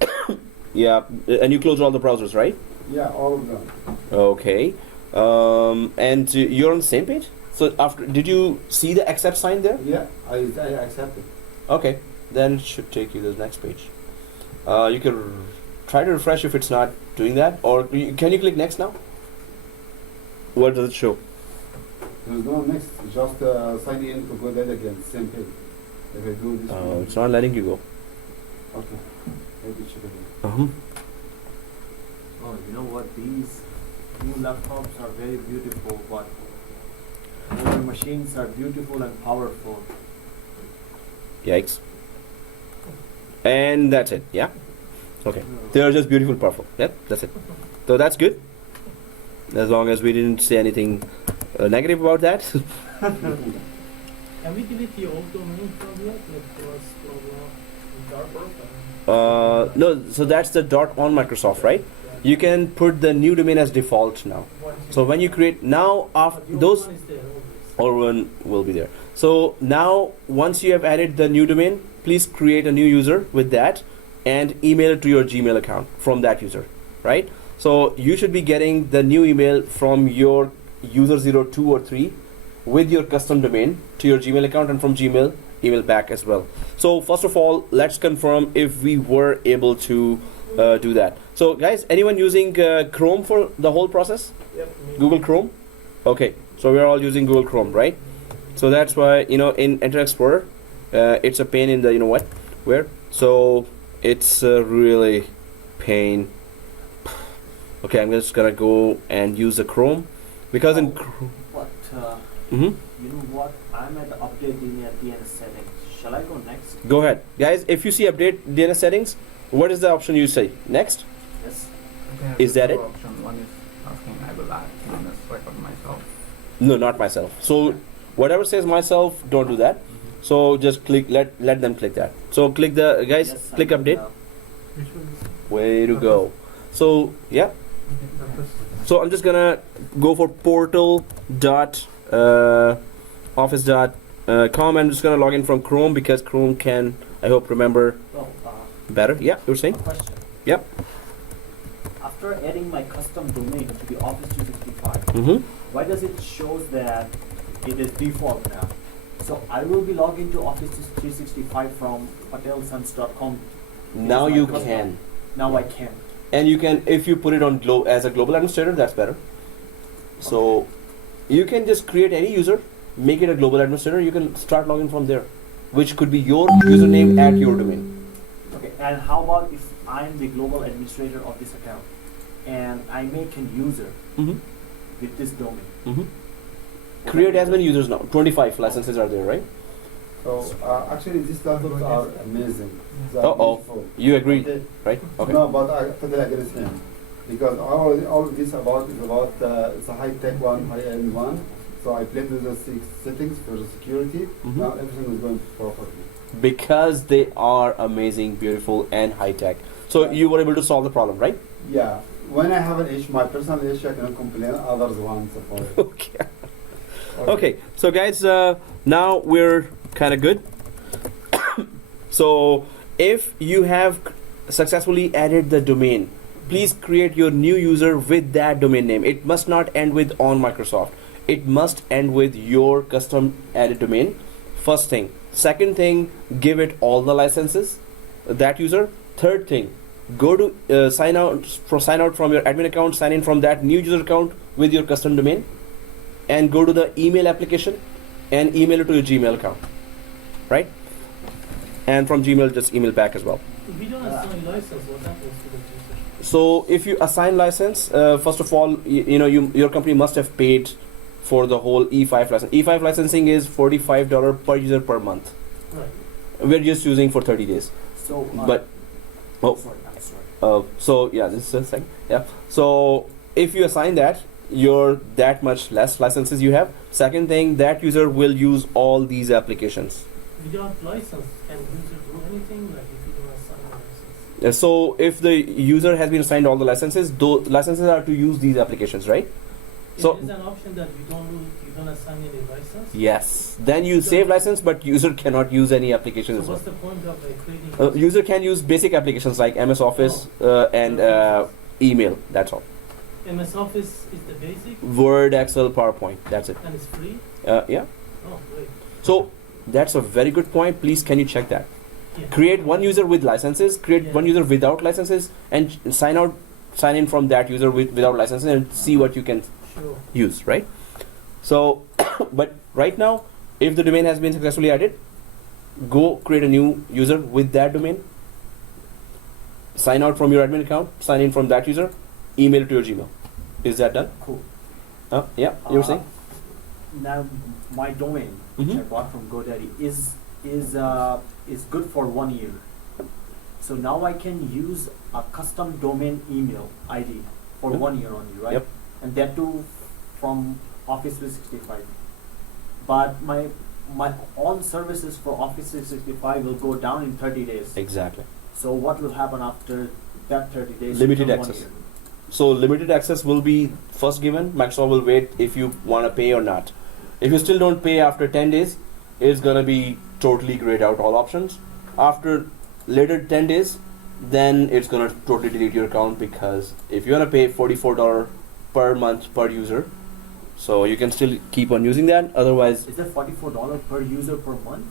yeah, and you closed all the browsers, right? Yeah, all of them. Okay. And you're on the same page? So after, did you see the accept sign there? Yeah, I accept it. Okay, then it should take you to the next page. You can try to refresh if it's not doing that, or can you click next now? What does it show? There's no next, just sign in to go there again, same page. If I do this one. It's not letting you go. Okay, maybe check again. Uh-huh. Oh, you know what? These new laptops are very beautiful, but older machines are beautiful and powerful. Yikes. And that's it, yeah? Okay. They are just beautiful, powerful. Yep, that's it. So that's good. As long as we didn't say anything negative about that. Can we delete the old domain from here? That was No, so that's the .on Microsoft, right? You can put the new domain as default now. So when you create now, after those or one will be there. So now once you have added the new domain, please create a new user with that and email it to your Gmail account from that user, right? So you should be getting the new email from your user 02 or 3 with your custom domain to your Gmail account, and from Gmail email back as well. So first of all, let's confirm if we were able to do that. So guys, anyone using Chrome for the whole process? Yep. Google Chrome? Okay, so we're all using Google Chrome, right? So that's why, you know, in Internet Explorer, it's a pain in the, you know what, where? So it's really pain. Okay, I'm just gonna go and use the Chrome, because in Chrome. But Mm-hmm. you know what? I'm at the update DNS settings. Shall I go next? Go ahead, guys. If you see update DNS settings, what is the option you say? Next? Yes. Is that it? Option one is asking I will add DNS record myself. No, not myself. So whatever says myself, don't do that. So just click. Let them click that. So click the guys. Yes, click I will, update. Which one is Way to go. So yeah. So I'm just gonna go for portal.office.com. I'm just gonna log in from Chrome because Chrome can, I hope, remember Oh, better. Yeah, you were saying? question. Yep. After adding my custom domain to the Office 365, Mm-hmm. why does it shows that it is default now? So I will be logged into Office 365 from patelsons.com. Now my you custom. can. Now I can. And you can, if you put it on as a global administrator, that's better. So you can just create any user, make it a global administrator. You can start logging from there, which could be your username at your domain. Okay, and how about if I'm the global administrator of this account and I make a user Mm-hmm. with this domain? Mm-hmm. Create as many users now. 25 licenses are there, right? So actually, these laptops are amazing. They are Uh-oh. beautiful. You agree, Okay. right? Okay. No, but I totally agree with him. Because all this is about it's a high-tech one, high-end one. So I played with the settings for the security. Mhm. Now everything is going properly. Because they are amazing, beautiful, and high tech. So you were able to solve the problem, right? Yeah. When I have an issue, my personal issue, I cannot complain. Others want support. Okay. Okay. So guys, now we're kind of good. So if you have successfully added the domain, please create your new user with that domain name. It must not end with on Microsoft. It must end with your custom added domain. First thing. Second thing, give it all the licenses, that user. Third thing, go to sign out from your admin account, sign in from that new user account with your custom domain, and go to the email application and email it to your Gmail account, right? And from Gmail, just email back as well. If we don't assign license, what happens to the user? So if you assign license, first of all, your company must have paid for the whole E5 license. E5 licensing is $45 per user per month. Right. We're just using for 30 days. So, But oh, sorry, I'm sorry. so yeah, this is the thing. Yeah. So if you assign that, you're that much less licenses you have. Second thing, that user will use all these applications. Without license, can user do anything? Like if you don't assign a license? So if the user has been assigned all the licenses, those licenses are to use these applications, right? So There is an option that you don't assign any license. yes, then you save license, but user cannot use any application So as well. what's the point of creating? User can use basic applications like MS Office and email. That's all. MS Office is the basic Word, Excel, PowerPoint. That's it. and it's free. Yeah. Oh, great. So that's a very good point. Please, can you check that? Yeah. Create one user with licenses. Create Yeah. one user without licenses, and sign in from that user without licenses, and see what you can Sure. use. Right. So, but right now, if the domain has been successfully added, go create a new user with that domain. Sign out from your admin account. Sign in from that user. Email it to your Gmail. Is that done? Cool. Yeah. You were saying? Now, my domain, which I Mhm. bought from GoDaddy, is good for 1 year. So now I can use a custom domain email ID for Mhm. 1 year only, right? Yep. And that too from Office 365. But my all services for Office 365 will go down in 30 days. Exactly. So what will happen after that 30 days? Limited till 1 access. year? So limited access will be first given. Microsoft will wait if you want to pay or not. If you still don't pay after 10 days, it's gonna be totally grayed out all options. After later 10 days, then it's gonna totally delete your account, because if you wanna pay $44 per month per user, so you can still keep on using that. Otherwise, Is that $44 per user per month?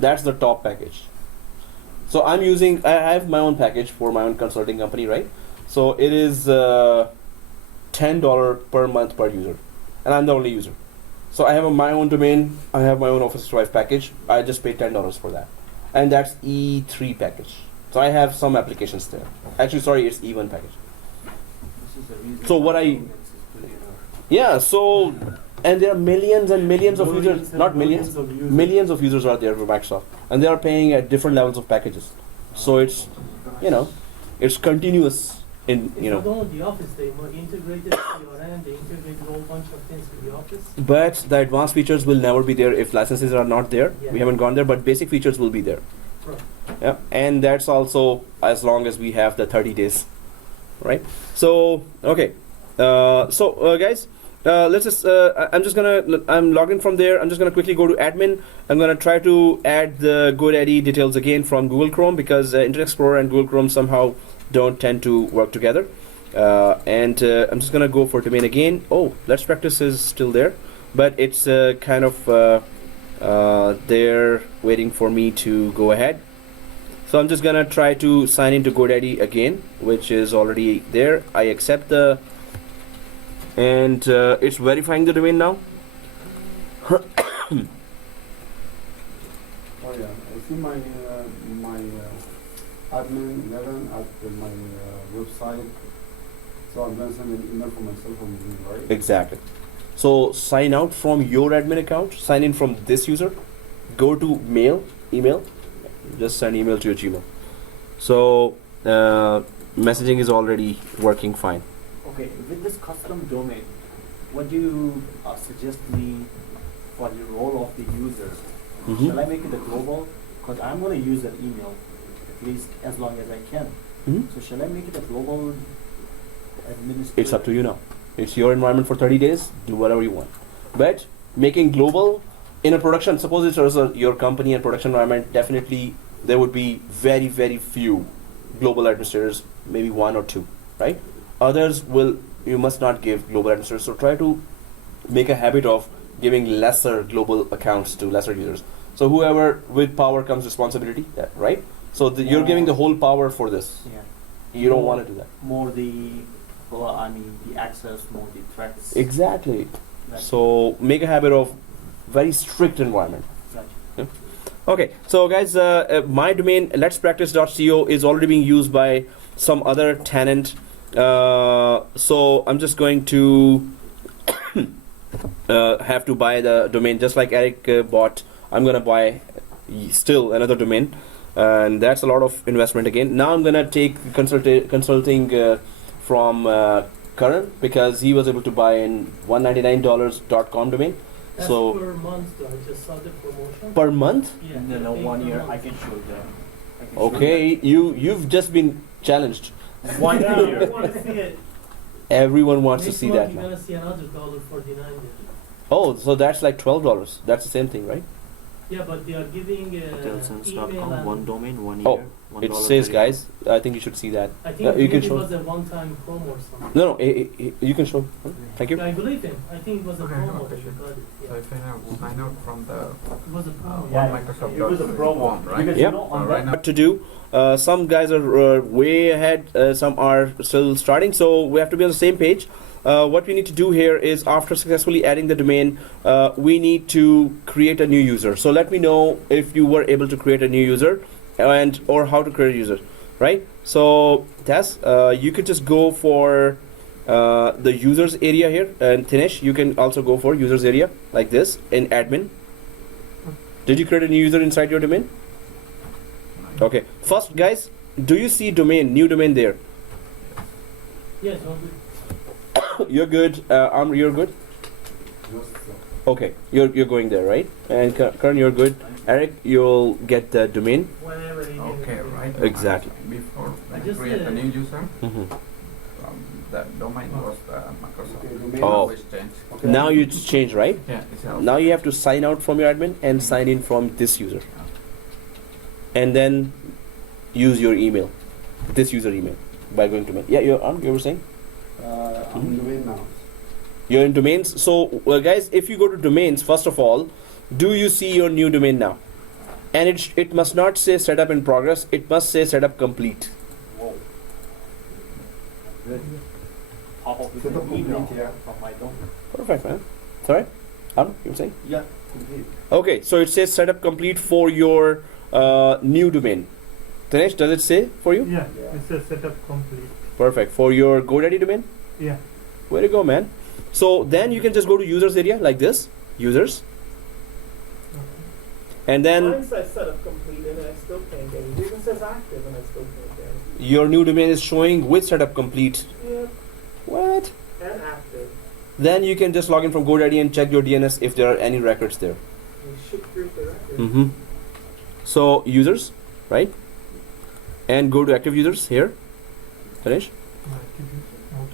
that's the top package. So I have my own package for my own consulting company, right? So it is $10 per month per user, and I'm the only user. So I have my own domain, I have my own Office 365 package. I just pay $10 for that, and that's E3 package. So I have some applications there. Actually, sorry, it's E1 package. This is the reason So what my I- domain is pretty low. Yeah. So, and there are millions and millions of users, Millions and not millions, of users. millions of users are there for Microsoft, and they are paying at different levels of packages. So it's, it's continuous in, If you don't the Office, they were integrated CRM, they integrated a whole bunch of things with the Office. But the advanced features will never be there if licenses are not there. Yeah. We haven't gone there, but basic features will be there. Right. Yeah, and that's also as long as we have the 30 days, right? So okay, guys, let's just. I'm logged in from there. I'm just gonna quickly go to admin. I'm gonna try to add the GoDaddy details again from Google Chrome, because Internet Explorer and Google Chrome somehow don't tend to work together. And I'm just gonna go for domain again. Oh, Let's Practice is still there, but it's kind of there waiting for me to go ahead. So I'm just gonna try to sign into GoDaddy again, which is already there. I accept and it's verifying the domain now. Oh yeah, I see my admin 11 at my website. So I'm gonna send an email for myself from you, right? Exactly. So sign out from your admin account, sign in from this user, go to email, just send email to your Gmail. So messaging is already working fine. Okay, with this custom domain, what do you suggest me for the role of the user? Mhm. Shall I make it a global? Because I'm going to use that email at least as long as I can. Mhm. So shall I make it a global administrator? It's up to you now. It's your environment for 30 days. Do whatever you want. But making global in a production, suppose it's also your company and production environment, definitely there would be very, very few global administrators, maybe one or two, right? Others you must not give global administrators. So try to make a habit of giving lesser global accounts to lesser users. So whoever, with power comes responsibility, right? So you're giving the whole power for this. Yeah. You don't want to do that. More the access, more the threats. Exactly. Right. So make a habit of very strict environment. Gotcha. Okay, so guys, my domain letspractice.co is already being used by some other tenant. So I'm just going to have to buy the domain, just like Eric bought. I'm gonna buy still another domain, and that's a lot of investment again. Now I'm gonna take consulting from Karan, because he was able to buy in $199.com domain. That's So per month, though. I just saw the promotion. per month. Yeah, No, they're paying 1 per year. month. I can show that. I can show Okay, you've just been challenged. that. 1 Yeah, I year. want to see it. Everyone wants to Next see month that you're now. gonna see another $1.49 there. Oh, so that's like $12. That's the same thing, right? Yeah, but they are giving email Hotelsens.com, and one domain, 1 Oh, year. It $1 says, per guys, I think you should see that. I think you maybe can it show. was a one-time promo or something. No, you can show. Thank you. Yeah, I believe him. I think it was a Okay, promo okay, that you sure. got it. So Yeah. if I sign out from the It was a promo. Yeah, Microsoft it was a promo, form, right? because Yep. you know So on right that now, What to do? Some guys are way ahead. Some are still starting. So we have to be on the same page. What we need to do here is, after successfully adding the domain, we need to create a new user. So let me know if you were able to create a new user, and or how to create a user, right? So Tess, you could just go for the users area here, and Tinesh, you can also go for users area like this in admin. Did you create a new user inside your domain? Okay. First, guys, do you see domain, new domain there? Yes, all good. You're good. You're good. Okay, you're going there, right? And Karan, you're good. Eric, you'll get the domain. Whenever they give okay, it. right. Exactly. Before when I just, create a new user, Mm-hmm. that domain was Microsoft. Okay, domain. Oh. Always change. Okay. Now you just change, right? Yeah, it's Now you have to sign out from your admin and sign in from this user, and then use your email, this user email, by going to mail. Yeah, you were saying I'm in domain now. you're in domains. So guys, if you go to domains, first of all, do you see your new domain now? And it must not say setup in progress. It must say setup complete. Whoa. Good. Pop up with Set up an email complete, yeah. from my domain. Perfect, man. Sorry, you were saying? Yeah, complete. Okay, so it says setup complete for your new domain. Dinesh, does it say for you? Yeah, Yeah. it's a setup complete. Perfect. For your GoDaddy domain? Yeah. Way to go, man. So then you can just go to users area like this, users, and then Mine says setup complete and I still can't get it. It even says active and I still can't get it. your new domain is showing with setup complete. Yeah, What? and active. Then you can just log in from GoDaddy and check your DNS if there are any records there. You should create the record. Mm-hmm. So users, right? And go to active users here, Dinesh.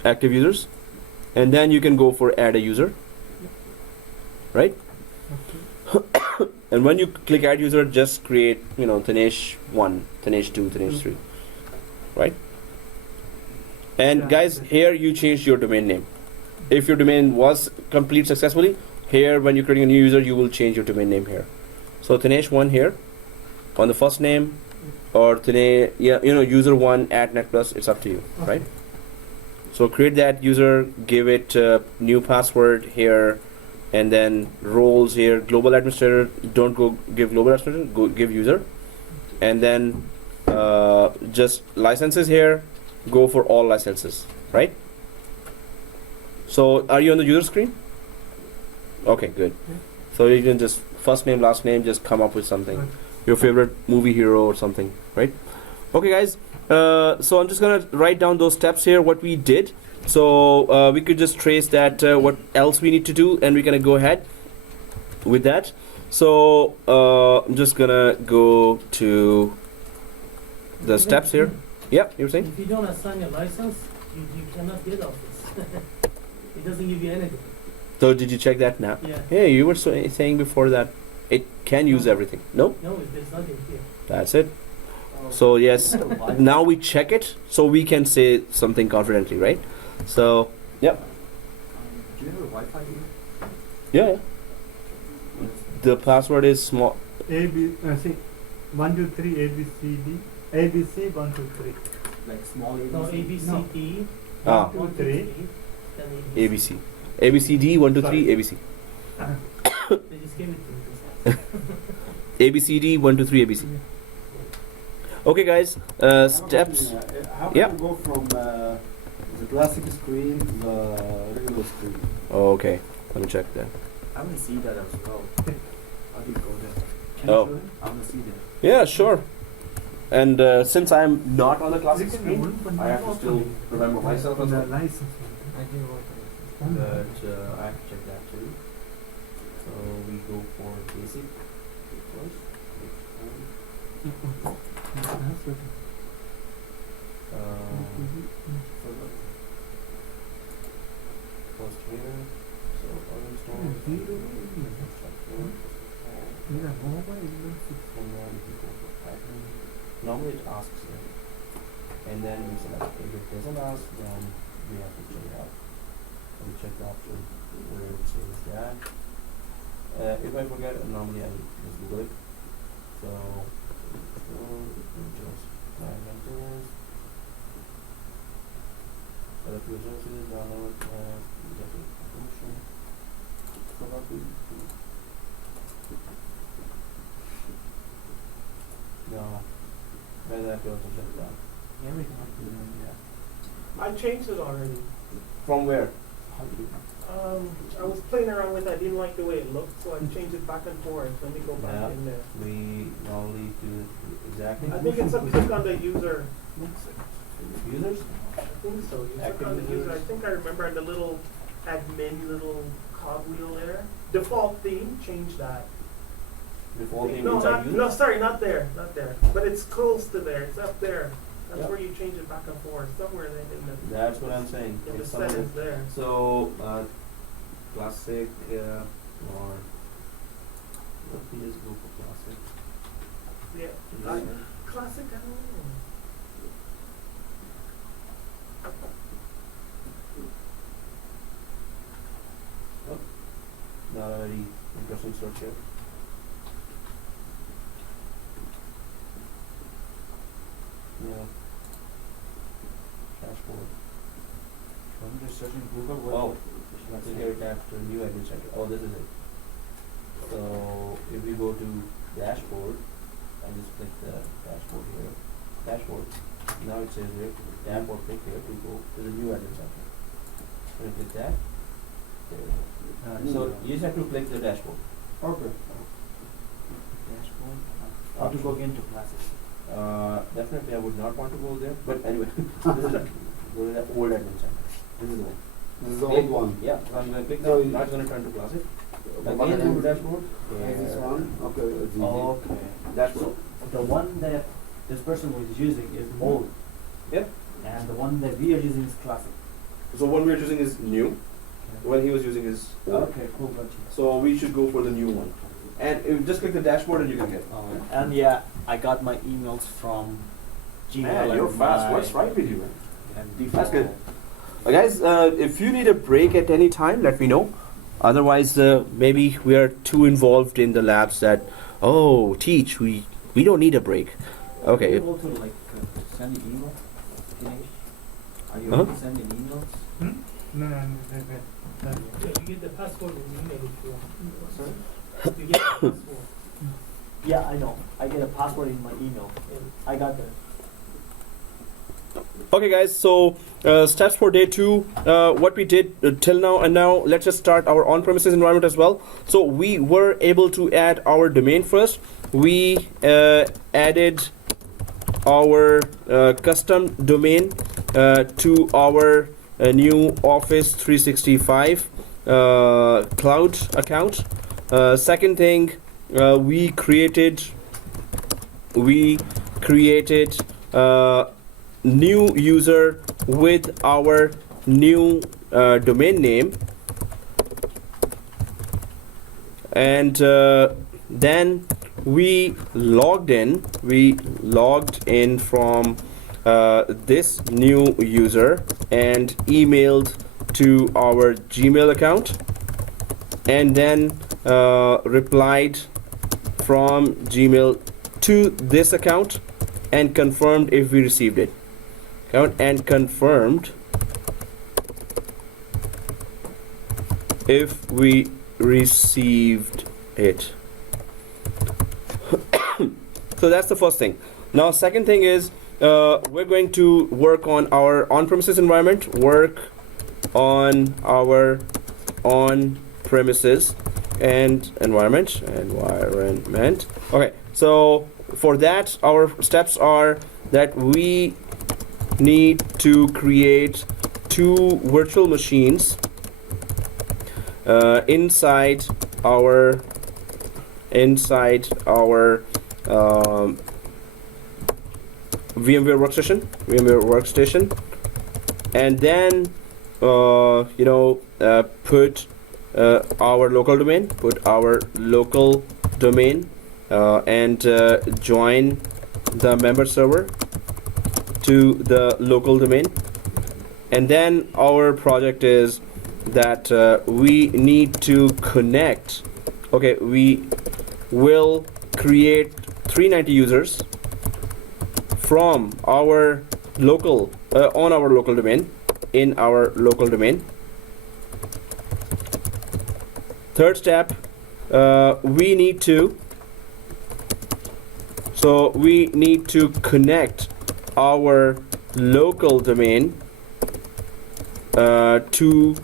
Active users, and then you can go for add a user, right? And when you click add user, just create, Dinesh 1, Dinesh 2, Dinesh 3, right? And Yeah. guys, here you change your domain name. If your domain was complete successfully, here when you're creating a new user, you will change your domain name here. So Dinesh 1 here on the first name, or Dinesh, user 1 at NetPlus. It's up to you, right? So create that user, give it a new password here, and then roles here, global administrator. Don't go give global administrator, go give user, and then just licenses here, go for all licenses, right? So are you on the user screen? Okay, good. So you can just first name, last name, just come up with something, your favorite movie hero or something, right? Okay, guys. So I'm just gonna write down those steps here, what we did. So we could just trace that, what else we need to do, and we're gonna go ahead with that. So I'm just gonna go to the steps here. Yep, you were saying? If you don't assign a license, you cannot get Office. It doesn't give you anything. So did you check that now? Yeah. Hey, you were saying before that it can use everything. No, No, there's nothing here. that's it. Oh. So yes, Is that a Wi-Fi? now we check it so we can say something confidently, right? So yep, Do you have a Wi-Fi here? yeah. The password is small. See, 1, 2, 3, A, B, C, D. A, B, C, 1, 2, 3. Like small ABC? No, A, B, C, No. D. Ah. 1, 2, 3. Then ABC. ABCD 1 2 3 ABC. They just gave it to me. ABCD 1 2 3 ABC. Okay, guys. I have a Steps. question, How Yep. can we go from the classic screen to the regular screen? Oh, okay. Let me check that. I want to see that as well. How do you go there? Can Oh. you show it? I want to see that. Yeah, sure. And since I'm not on the classic You can screen, do it, but I have to not still open. remember myself as The well. license. But I have to check that too. So we go for basic first. first here. So uninstall. And then we go for admin. Normally it asks you. And then we select. If it doesn't ask, then we have to check it out. We check the option where it says that. If I forget, normally I just Google it. So just flag like this. Select resources, download, get it function. So what we do? No, whether I have to also check that. Yeah, we can have to do that. I changed it already. From where? How do you? I was playing around with it. I didn't like the way it looked, so I changed it back and forth. Let me go back Yeah. in there. We normally do exactly. I think it's a click on the user. Users? I think so. You click Active on the user. I users. think I remember the little admin little cogwheel there. Default theme, change that. Default name No, inside not, users? no, sorry, not there, not there. But it's close to there. It's up there. That's Yeah. where you change it back and forth. Somewhere in the That's what I'm saying. in the It's somewhere. settings there. So, classic, or let me just go for classic. Yeah. Classic. I don't know. Not a very interesting search here. Yeah. Dashboard. I'm just searching Google. Oh, so here it after new admin center. Oh, this is it. So if we go to dashboard, I just click the dashboard here. Dashboard. Now it says here, dashboard, click here to go to the new admin center. When you click that, there we go. So you just have to click the dashboard. Okay. Dashboard. How to go into classes? Definitely I would not want to go there, but anyway, this is it. Go to the old admin center. This is the one. This is the old one. Yeah, so I'm going to click So that. Now it's going to turn to classic. The Again, one go to that dashboard. is this one. Okay. It's easy. Okay. Dashboard. The one that this person was using is old. Yeah. And the one that we are using is classic. So one we're using is new. One he was using is old. Okay, cool, gotcha. So we should go for the new one. And if just click the dashboard and you can get. And yeah, I got my emails from Gmail. Man, you're and fast. my- What's right with you, man? and That's good. default. Guys, if you need a break at any time, let me know. Otherwise, maybe we are too involved in the labs that, oh, teach, we don't need a break. Are Okay. you able to like send an email? Dinesh? Are you Huh? able to send an email? No. Yeah, you get the password in the email if you want. Sorry? You get the password. Yeah, I know. I get a password in my email. I got that. Okay, guys. So steps for day 2. What we did till now, and now let's just start our on-premises environment as well. So we were able to add our domain first. We added our custom domain to our new Office 365 cloud account. Second thing, we created new user with our new domain name, and then we logged in from this new user and emailed to our Gmail account, and then replied from Gmail to this account and confirmed if we received it. And confirmed if we received it. So that's the first thing. Now second thing is we're going to work on our on-premises environment, work on our on-premises and environment. Okay, so for that our steps are that we need to create 2 virtual machines inside our VMware workstation, and then put our local domain, and join the member server to the local domain. And then our project is that we need to connect. Okay, we will create 390 users from our local on our local domain, in our local domain. Third step, we need to connect our local domain to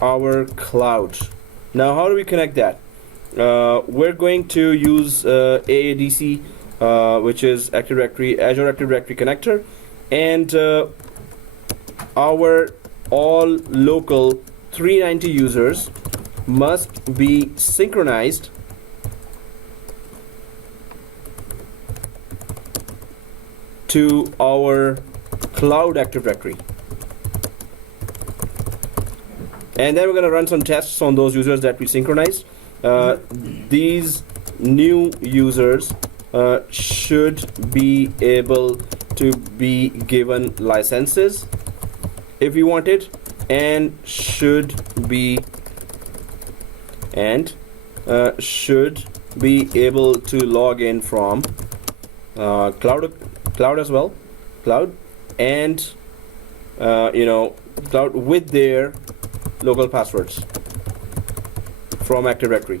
our cloud. Now, how do we connect that? We're going to use AADC, which is Active Directory, Azure Active Directory connector, and our all local 390 users must be synchronized to our cloud Active Directory. And then we're going to run some tests on those users that we synchronized. These new users should be able to be given licenses if we want it, and should be able to log in from cloud as well, cloud, and cloud with their local passwords from Active Directory.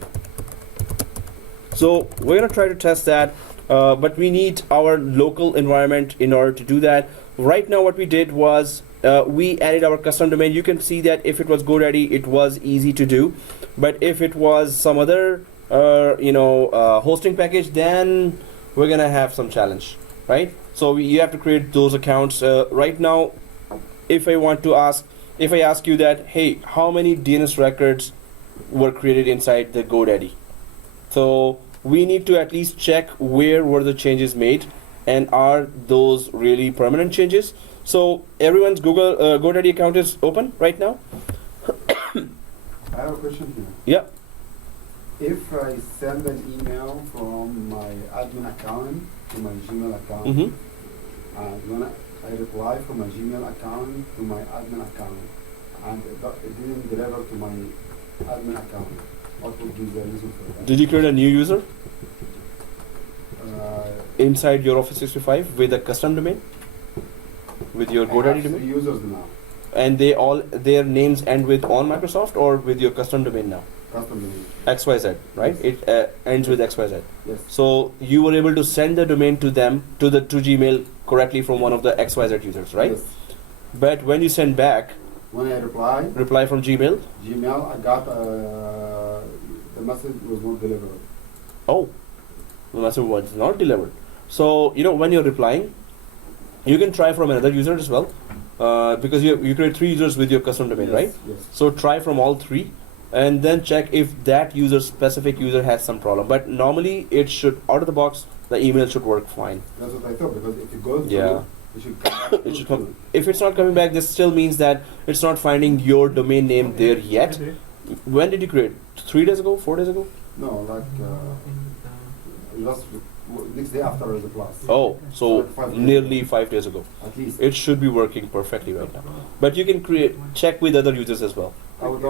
So we're gonna try to test that, but we need our local environment in order to do that. Right now what we did was we added our custom domain. You can see that if it was GoDaddy, it was easy to do, but if it was some other hosting package, then we're gonna have some challenge, right? So you have to create those accounts. Right now, if I ask you that, hey, how many DNS records were created inside the GoDaddy? So we need to at least check where were the changes made, and are those really permanent changes. So everyone's GoDaddy account is open right now. I have a question here. Yeah. If I send an email from my admin account to my Gmail account, and when I reply from my Gmail account to my admin account, and it didn't deliver to my admin account, what would be the reason for that? Did you create a new user inside your Office 365 with a custom domain? With your GoDaddy domain? 3 users now. And their names end with on Microsoft, or with your custom domain now? Custom domain. XYZ, right? Yes. It ends with XYZ. Yes. So you were able to send the domain to them, to Gmail correctly from one of the XYZ users, right? Yes. But when you send back, When I reply from Gmail, I got the message was not delivered. oh, the message was not delivered. So when you're replying, you can try from another user as well, because you create 3 users with your custom domain, Yes, right? Yes. So try from all 3, and then check if that specific user has some problem. But normally it should, out of the box, the email should work fine. That's what I thought, because if it goes Yeah. through, it should come back. It should come. If it's not coming back, this still means that it's not finding your domain name there yet. When did you create? 3 days ago? 4 days ago? No, like last next day after the class. Oh, so Like 5 days nearly ago. 5 days ago. At least. It should be working perfectly right now. But you can check with other users as well, I would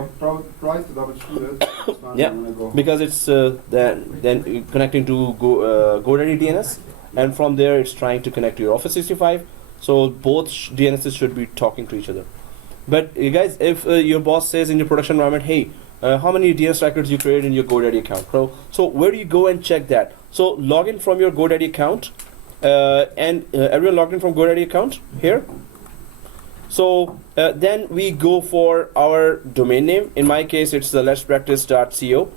try to double check it. Yeah, when I go home. because it's then connecting to GoDaddy DNS, and from there it's trying to connect to your Office 365. So both DNSs should be talking to each other. But you guys, if your boss says in your production environment, hey, how many DNS records you created in your GoDaddy account? So where do you go and check that? So log in from your GoDaddy account, and everyone logged in from GoDaddy account here. So then we go for our domain name. In my case, it's the letspractice.co.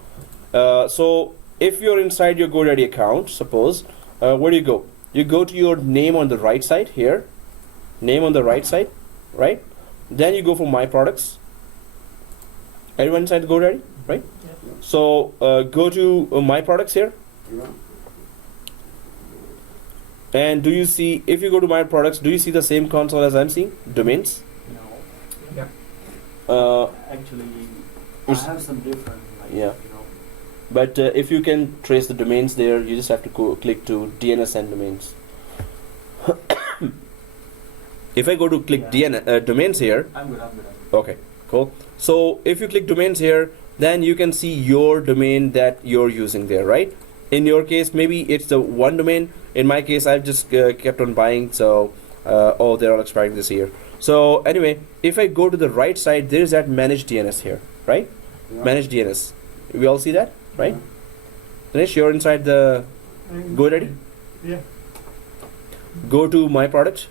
So if you're inside your GoDaddy account, suppose, where do you go? You go to your name on the right side here, name on the right side, right? Then you go for My Products. Everyone inside GoDaddy, right? Yeah. So go to My Products here. Yeah. And do you see, if you go to My Products, do you see the same console as I'm seeing? Domains? No. Yeah. Actually, I It's- have some different, like, Yeah. you know. But if you can trace the domains there, you just have to click to DNS and domains. If I go to click Yeah. domains here, I'm good, I'm good, I'm good. okay, cool. So if you click domains here, then you can see your domain that you're using there, right? In your case, maybe it's the one domain. In my case, I've just kept on buying, so oh, they're all expiring this year. So anyway, if I go to the right side, there's that manage DNS here, right? Yeah. Manage DNS. We all see that, right? Yeah. Dinesh, you're inside the. Go ready? Yeah. Go to my product.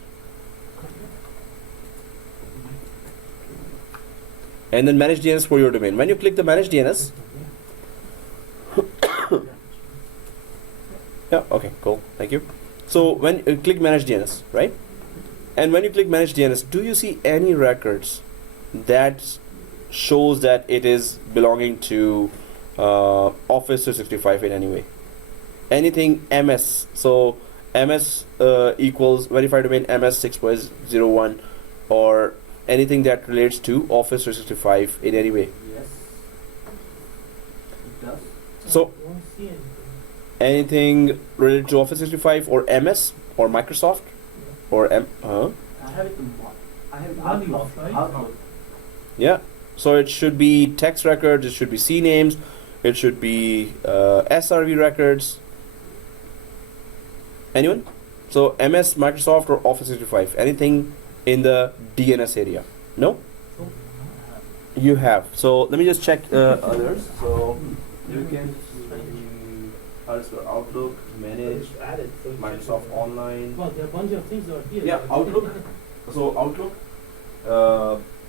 And then manage DNS for your domain. When you click the manage DNS, yeah, okay, cool, thank you. So when you click manage DNS, right? And when you click manage DNS, do you see any records that shows that it is belonging to Office 365 in any way? Anything MS, so MS equals verified domain MS 6.01 or anything that relates to Office 365 in any way. Yes. It does. So You won't see anything. anything related to Office 365 or MS or Microsoft or I have it in what? I have Outlook, Outlook, right? Outlook. yeah. So it should be text records, it should be C names, it should be SRV records. Anyone? So MS, Microsoft or Office 365, anything in the DNS area? No? You have. So let me just check others. So you can Outlook, manage, Just add it, so it Microsoft should- Online. Well, there are a bunch of things that are here. Yeah, but- Outlook. So Outlook,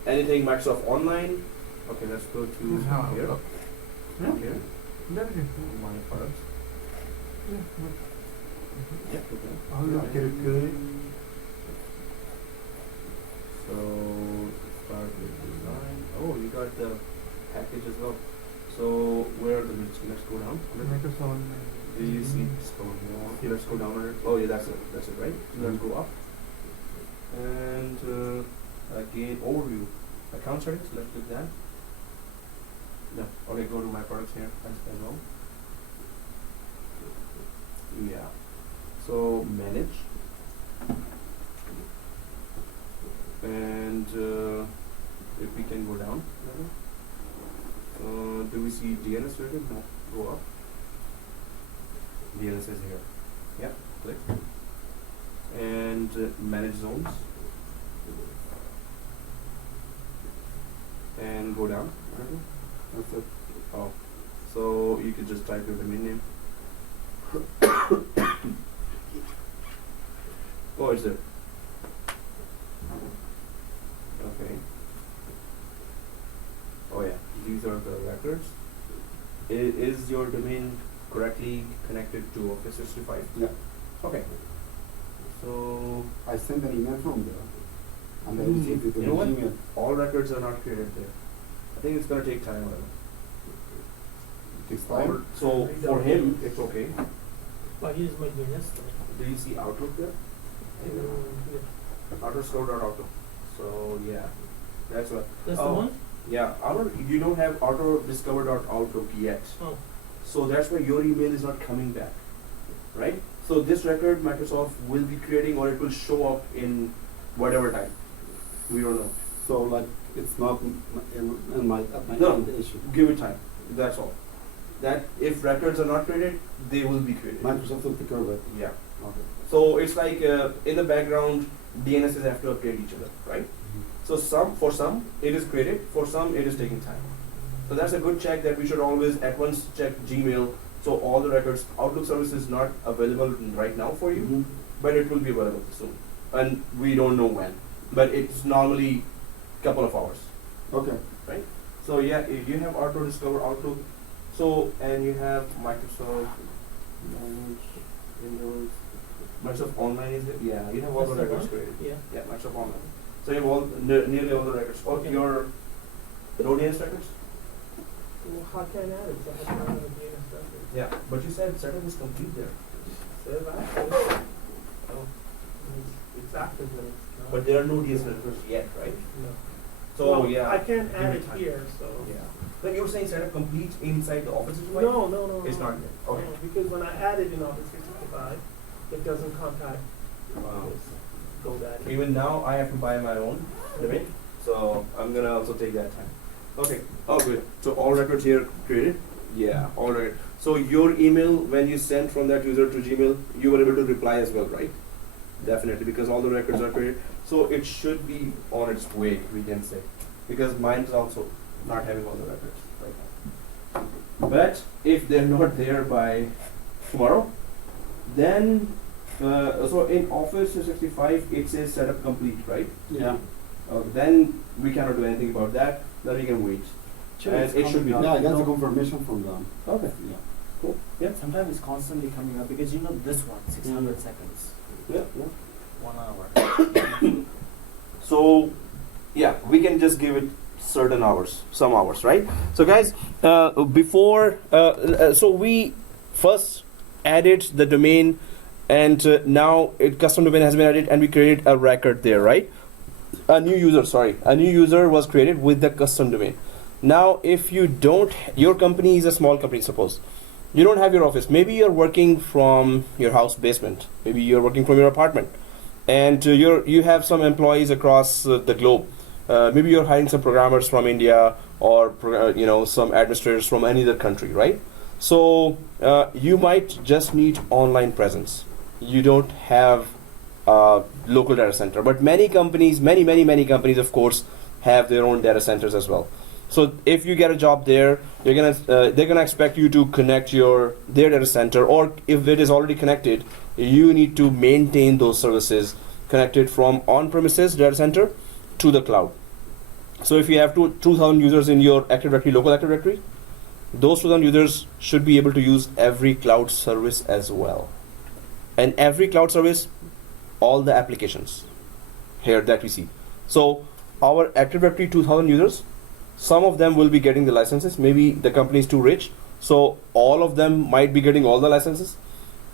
anything Microsoft Online. Okay, let's go to here. Yeah. Here, That is it. my products. Yeah. Yeah, okay. Outlook directory. So start with design. Oh, you got the package as well. So where are the minutes? Let's go down. Microsoft. Do you see? Scroll down. Okay, let's go down a little. Oh yeah, that's it. That's it, right? So let's go up. And again, overview. Account settings. Let's click that. No. Okay, go to my products here. As well. Yeah. So manage. And if we can go down, do we see DNS rated? No. Go up. DNS is here. Yeah. Click. And manage zones. And go down. That's it. Oh. So you could just type your domain name. Oh, it's there. Okay. Oh yeah, these are the records. Is your domain correctly connected to Office 365? Yeah. Okay. So I sent an email from there, and I received it in You know what? Gmail. all records are not created there. I think it's gonna take time. It takes time. So for him, it's okay. But here's my DNS thing. Do you see Outlook there? Yeah. Autoscore.outlook. So yeah, that's what. That's the Oh. one? Yeah, you don't have autodiscover.outlook yet. Oh. So that's why your email is not coming back, right? So this record Microsoft will be creating, or it will show up in whatever time. We don't know. So like it's not in my at my No. end issue. Give it time. That's all. That if records are not created, they will be created. Microsoft will take care of it. Yeah. Okay. So it's like in the background, DNSs have to update each other, right? So for some it is created, for some it is taking time. So that's a good check that we should always at once check Gmail. So all the records, Outlook service is not available right now for you, Mhm. but it will be available soon, and we don't know when. But it's normally couple of hours. Okay. So yeah, if you have Auto Discover Outlook, so and you have Microsoft Windows, Microsoft Online is it? Yeah, you have all the That's the records one? created. Yeah. Yeah, Microsoft Online. So you have all nearly all the records. Or Okay. your no DNS records? Well, how can I add it? So I have to run the DNS record. Yeah, but you said setup is complete there. Save access. Oh. It's active, but it's not. But there are no DNS records yet, right? No. So Well, yeah. I can add Give it me time. here, so. Yeah. Like you were saying, setup complete inside the Office 365? No. It's not there. Okay. No, because when I add it in Office 365, it doesn't contact Wow. this GoDaddy. Even now, I have to buy my own limit, so I'm gonna also take that time. Okay. Oh, good. So all records here created. Yeah, all right. So your email, when you send from that user to Gmail, you were able to reply as well, right? Definitely, because all the records are created. So it should be on its way, we can say, because mine is also not having all the records right now. But if they're not there by tomorrow, then so in Office 365 it says setup complete, right? Yeah. Then we cannot do anything about that. Then we can wait. Actually, And it's it should be coming Yeah, up, I you got the know. confirmation from them. Okay. Yeah. Cool. Yeah. Sometimes it's constantly coming up because you know this one, 600 seconds, Yeah. 1 hour. So yeah, we can just give it certain hours, some hours, right? So guys, before so we first added the domain, and now custom domain has been added, and we created a record there, right? A new user was created with the custom domain. Now if you don't, your company is a small company, suppose you don't have your office, maybe you're working from your house basement, maybe you're working from your apartment, and you have some employees across the globe. Maybe you're hiring some programmers from India, or some administrators from any other country, right? So you might just need online presence. You don't have a local data center, but many companies, many companies, of course, have their own data centers as well. So if you get a job there, they're gonna expect you to connect their data center, or if it is already connected, you need to maintain those services connected from on-premises data center to the cloud. So if you have 2,000 users in your Active Directory, local Active Directory, those 2,000 users should be able to use every cloud service as well. And every cloud service, all the applications here that we see. So our Active Directory 2,000 users, some of them will be getting the licenses. Maybe the company is too rich, so all of them might be getting all the licenses.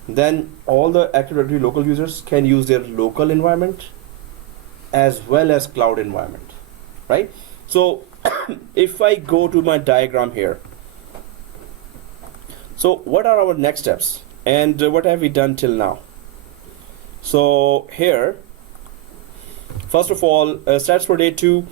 Then all the Active Directory local users can use their local environment as well as cloud environment, right? So if I go to my diagram here, so what are our next steps, and what have we done till now? So here, first of all, stats for day 2,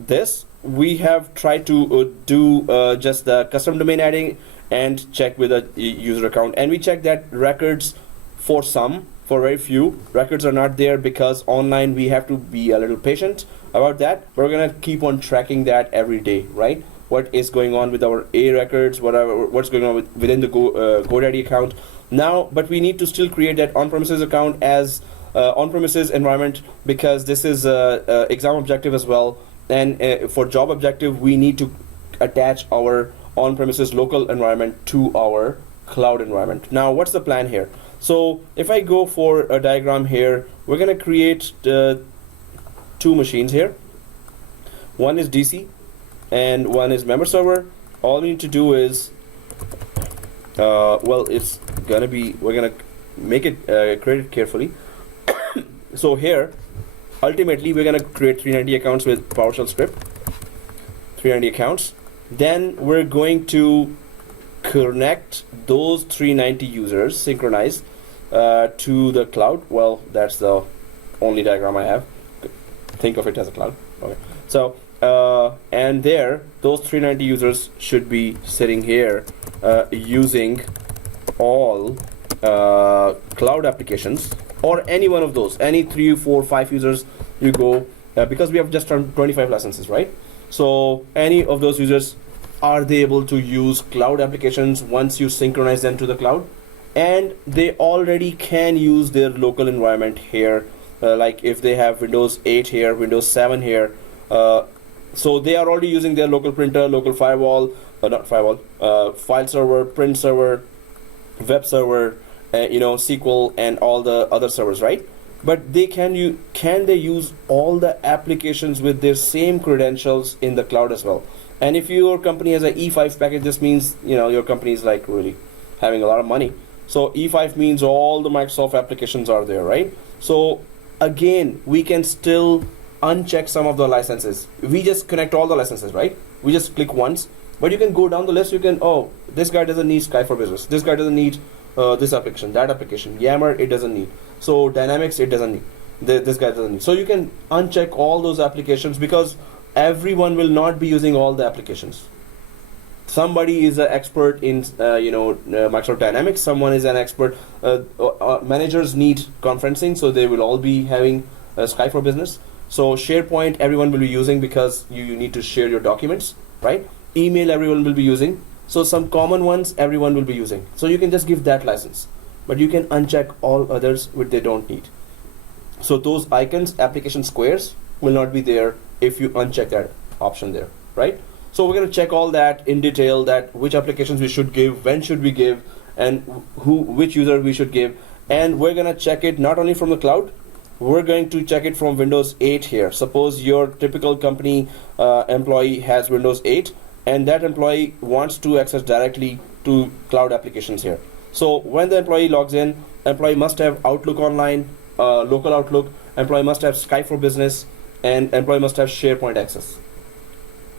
this we have tried to do just the custom domain adding and check with a user account, and we check that records for very few records are not there, because online we have to be a little patient about that. We're gonna keep on tracking that every day, right? What is going on with our A records, what's going on within the GoDaddy account now, but we need to still create that on-premises account as on-premises environment, because this is exam objective as well, and for job objective we need to attach our on-premises local environment to our cloud environment. Now what's the plan here? So if I go for a diagram here, we're gonna create 2 machines here. One is DC and one is member server. All we need to do is it's gonna be, we're gonna make it create it carefully. So here ultimately we're gonna create 390 accounts with PowerShell script, 390 accounts. Then we're going to connect those 390 users, synchronize to the cloud. Well, that's the only diagram I have. Think of it as a cloud. Okay. So and there, those 390 users should be sitting here using all cloud applications, or any one of those, any 3, 4, 5 users you go, because we have just turned 25 licenses, right? So any of those users, are they able to use cloud applications once you synchronize them to the cloud? And they already can use their local environment here, like if they have Windows 8 here, Windows 7 here, so they are already using their local printer, local firewall, file server, print server, web server, SQL, and all the other servers, right? But they can they use all the applications with their same credentials in the cloud as well? And if your company has an E5 package, this means your company is like really having a lot of money. So E5 means all the Microsoft applications are there, right? So again, we can still uncheck some of the licenses. We just connect all the licenses, right? We just click once, but you can go down the list. You can, oh, this guy doesn't need Sky for Business. This guy doesn't need this application, that application. Yammer, it doesn't need. So Dynamics, it doesn't need. This guy doesn't need. So you can uncheck all those applications because everyone will not be using all the applications. Somebody is an expert in Microsoft Dynamics. Someone is an expert. Managers need conferencing, so they will all be having Sky for Business. So SharePoint, everyone will be using because you need to share your documents, right? Email, everyone will be using. So some common ones, everyone will be using. So you can just give that license, but you can uncheck all others which they don't need. So those icons, application squares, will not be there if you uncheck that option there, right? So we're going to check all that in detail, that which applications we should give, when should we give, and which user we should give. And we're going to check it not only from the cloud, we're going to check it from Windows 8 here. Suppose your typical company employee has Windows 8, and that employee wants to access directly to cloud applications here. So when the employee logs in, employee must have Outlook Online, local Outlook, employee must have Sky for Business, and employee must have SharePoint access,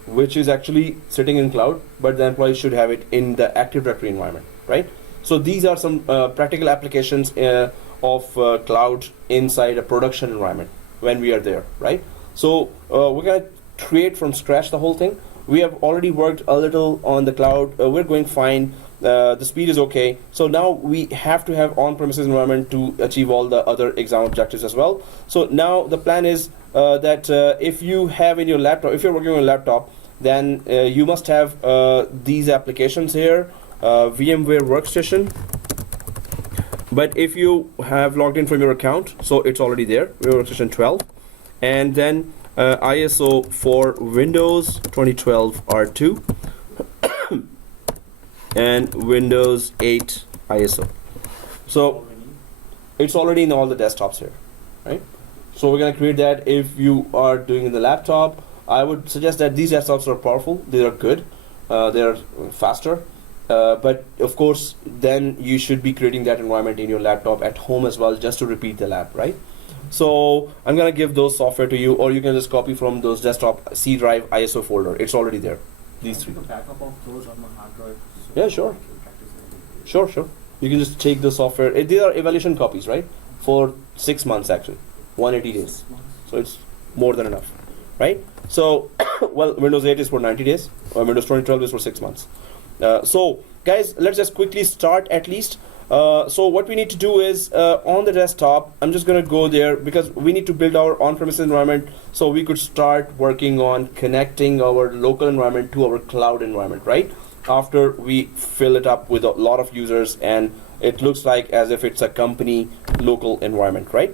which is actually sitting in cloud, but the employee should have it in the Active Directory environment, right? So these are some practical applications of cloud inside a production environment when we are there, right? So we're going to create from scratch the whole thing. We have already worked a little on the cloud. We're going fine. The speed is okay. So now we have to have on-premises environment to achieve all the other exam objectives as well. So now the plan is that if you have in your laptop, if you're working on a laptop, then you must have these applications here, VMware Workstation. But if you have logged in from your account, so it's already there, VMware Workstation 12, and then ISO for Windows 2012 R2 and Windows 8 ISO. So it's already in all the desktops here, right? So we're going to create that. If you are doing in the laptop, I would suggest that these desktops are powerful. They are good. They are faster. But of course, then you should be creating that environment in your laptop at home as well, just to repeat the lab, right? So I'm going to give those software to you, or you can just copy from those desktop C drive ISO folder. It's already there. These three. Can I take a backup of those on my hard drive? Yeah, sure. Sure. You can just take the software. These are evaluation copies, right? For 6 months actually, 180 days. So it's more than enough, right? So, well, Windows 8 is for 90 days, or Windows 2012 is for 6 months. So, guys, let's just quickly start at least. So what we need to do is on the desktop, I'm just going to go there because we need to build our on-premises environment so we could start working on connecting our local environment to our cloud environment, right? After we fill it up with a lot of users and it looks like as if it's a company local environment, right?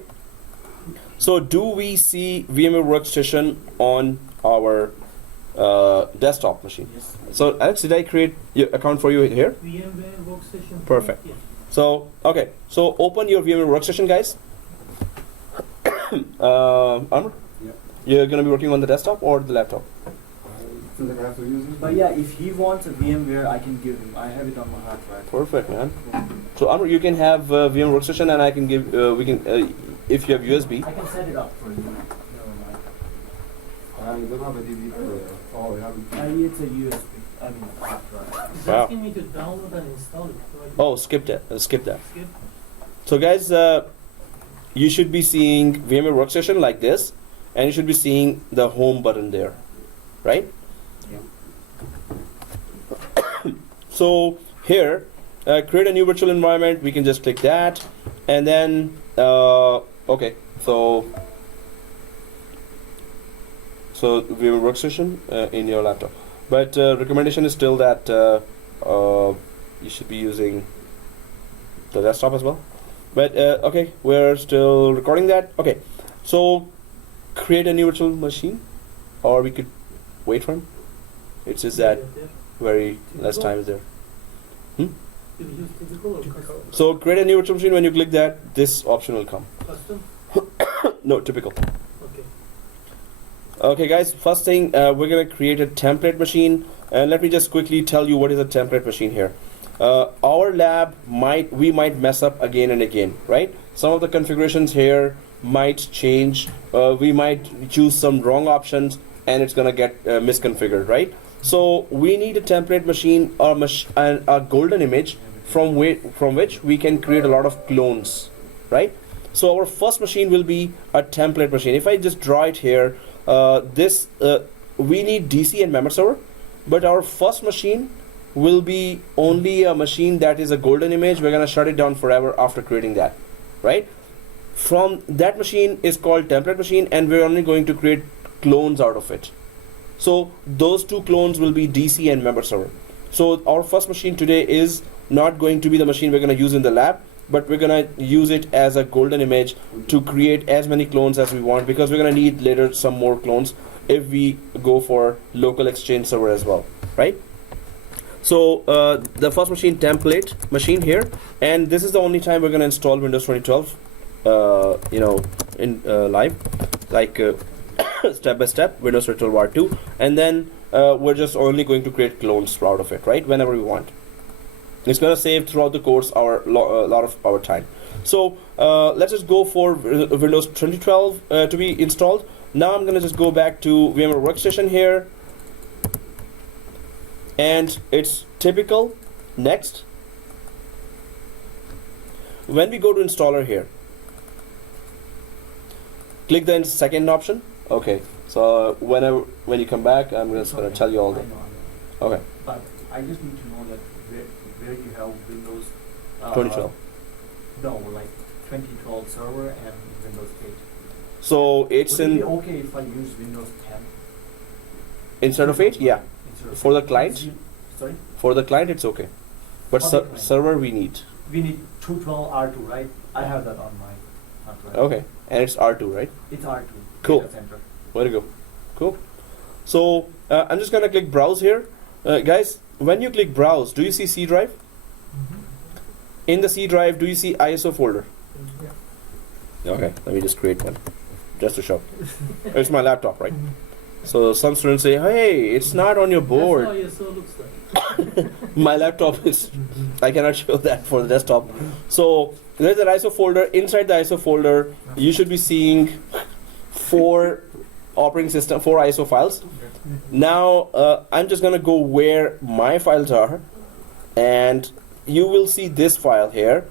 So do we see VMware Workstation on our desktop machine? Yes. So Alex, did I create your account for you here? VMware Workstation. Perfect. Yeah. So, okay, so open your VMware Workstation, guys. Amr? Yeah. You're going to be working on the desktop or the laptop? Since I have to use it. But yeah, if he wants a VMware, I can give him. I have it on my hard drive. Perfect, man. So, Amr, you can have VMware Workstation, and I can give, if you have USB. I can set it up for you. Never mind. I don't have a DVD. Oh, I haven't. It's a USB. I mean, hard drive. It's Wow. asking me to download and install it. So I Oh, skip that. Skip that. skip. So, guys, you should be seeing VMware Workstation like this, and you should be seeing the home button there, right? So here, create a new virtual environment. We can just click that, and then okay. So VMware Workstation in your laptop, but recommendation is still that you should be using the desktop as well. But okay, we're still recording that. Okay, so create a new virtual machine, or we could wait for him. It's just that very less time is there. Do we use typical or custom? So create a new virtual machine. When you click that, this option will come. Custom? No, typical. Okay. Okay, guys. First thing, we're gonna create a template machine, and let me just quickly tell you what is a template machine here. Our lab we might mess up again and again, right? Some of the configurations here might change. We might choose some wrong options, and it's gonna get misconfigured, right? So we need a template machine or a golden image from which we can create a lot of clones, right? So our first machine will be a template machine. If I just draw it here, we need DC and member server, but our first machine will be only a machine that is a golden image. We're gonna shut it down forever after creating that, right? From that machine is called template machine, and we're only going to create clones out of it. So those two clones will be DC and member server. So our first machine today is not going to be the machine we're going to use in the lab, but we're going to use it as a golden image to create as many clones as we want, because we're going to need later some more clones if we go for local exchange server as well, right? So the first machine, template machine here, and this is the only time we're going to install Windows 2012 in live, like step by step, Windows 2012 R2, and then we're just only going to create clones out of it, right? Whenever we want. It's going to save throughout the course a lot of our time. So let's just go for Windows 2012 to be installed. Now I'm going to just go back to VMware Workstation here, and it's typical. Next. When we go to installer here, click the second option. Okay, so when you come back, I'm just going to tell you all that. Okay. But I just need to know that where you have Windows 2012. No, like 2012 server and Windows 8. So it's Would it in be okay if I use Windows 10 instead of 8? Yeah. instead of For the 8? client? Sorry? For the client, it's okay. But For the client. server we need. We need 212 R2, right? I have that on my hardware. Okay, and it's R2, right? It's R2. Cool. Data center. Way to go. Cool. So I'm just gonna click browse here. Guys, when you click browse, do you see C drive? In the C drive, do you see ISO folder? Okay, let me just create one, just to show. It's my laptop, right? So some students say, hey, it's not on your board. That's how ISO looks like. My laptop is, I cannot show that for the desktop. So there's an ISO folder. Inside the ISO folder, you should be seeing 4 ISO files. Now I'm just gonna go where my files are, and you will see this file here.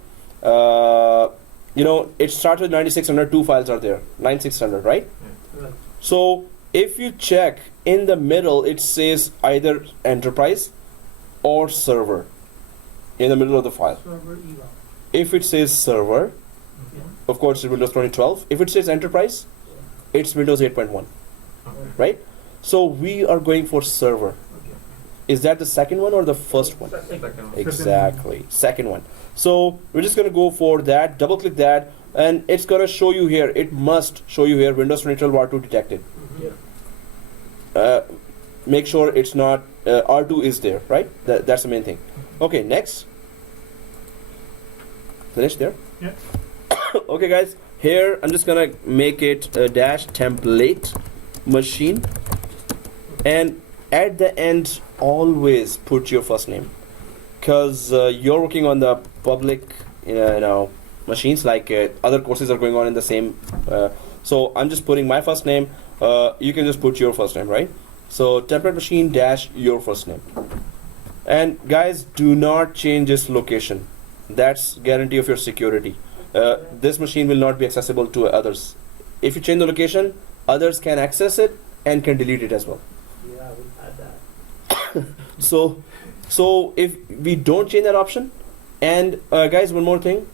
It starts with 9600. 2 files are there, 9600, right? Right. So if you check in the middle, it says either enterprise or server in the middle of the file. Server eval. If it says server, Yeah. of course it's Windows 2012. If it says enterprise, it's Windows 8.1, right? So we are going for server. Okay. Is that the second one or the first one? Second. Exactly, second one. So we're just going to go for that, double click that, and it's going to show you here, it must show you here Windows 2012 R2 detected. Yeah. Make sure it's not, R2 is there, right? That's the main thing. Okay, next. Finish there? Yeah. Okay guys, here I'm just gonna make it a dash template machine, and at the end always put your first name, because you're working on the public machines, like other courses are going on in the same, so I'm just putting my first name. You can just put your first name, right? So template machine dash your first name. And guys, do not change its location. That's guarantee of your security. This machine will not be accessible to others. If you change the location, others can access it and can delete it as well. Yeah, we've had that. So if we don't change that option, and guys, one more thing,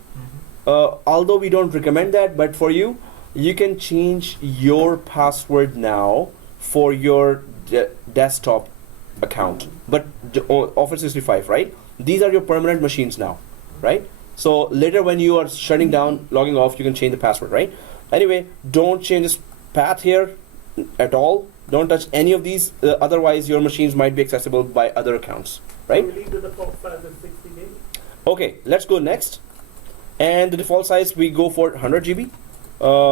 although we don't recommend that, but for you, you can change your password now for your desktop account, but Office 365, right? These are your permanent machines now, right? So later when you are shutting down, logging off, you can change the password, right? Anyway, don't change this path here at all. Don't touch any of these, otherwise your machines might be accessible by other accounts, right? We leave the default size at 60 GB. Okay, let's go next. And the default size, we go for 100 GB.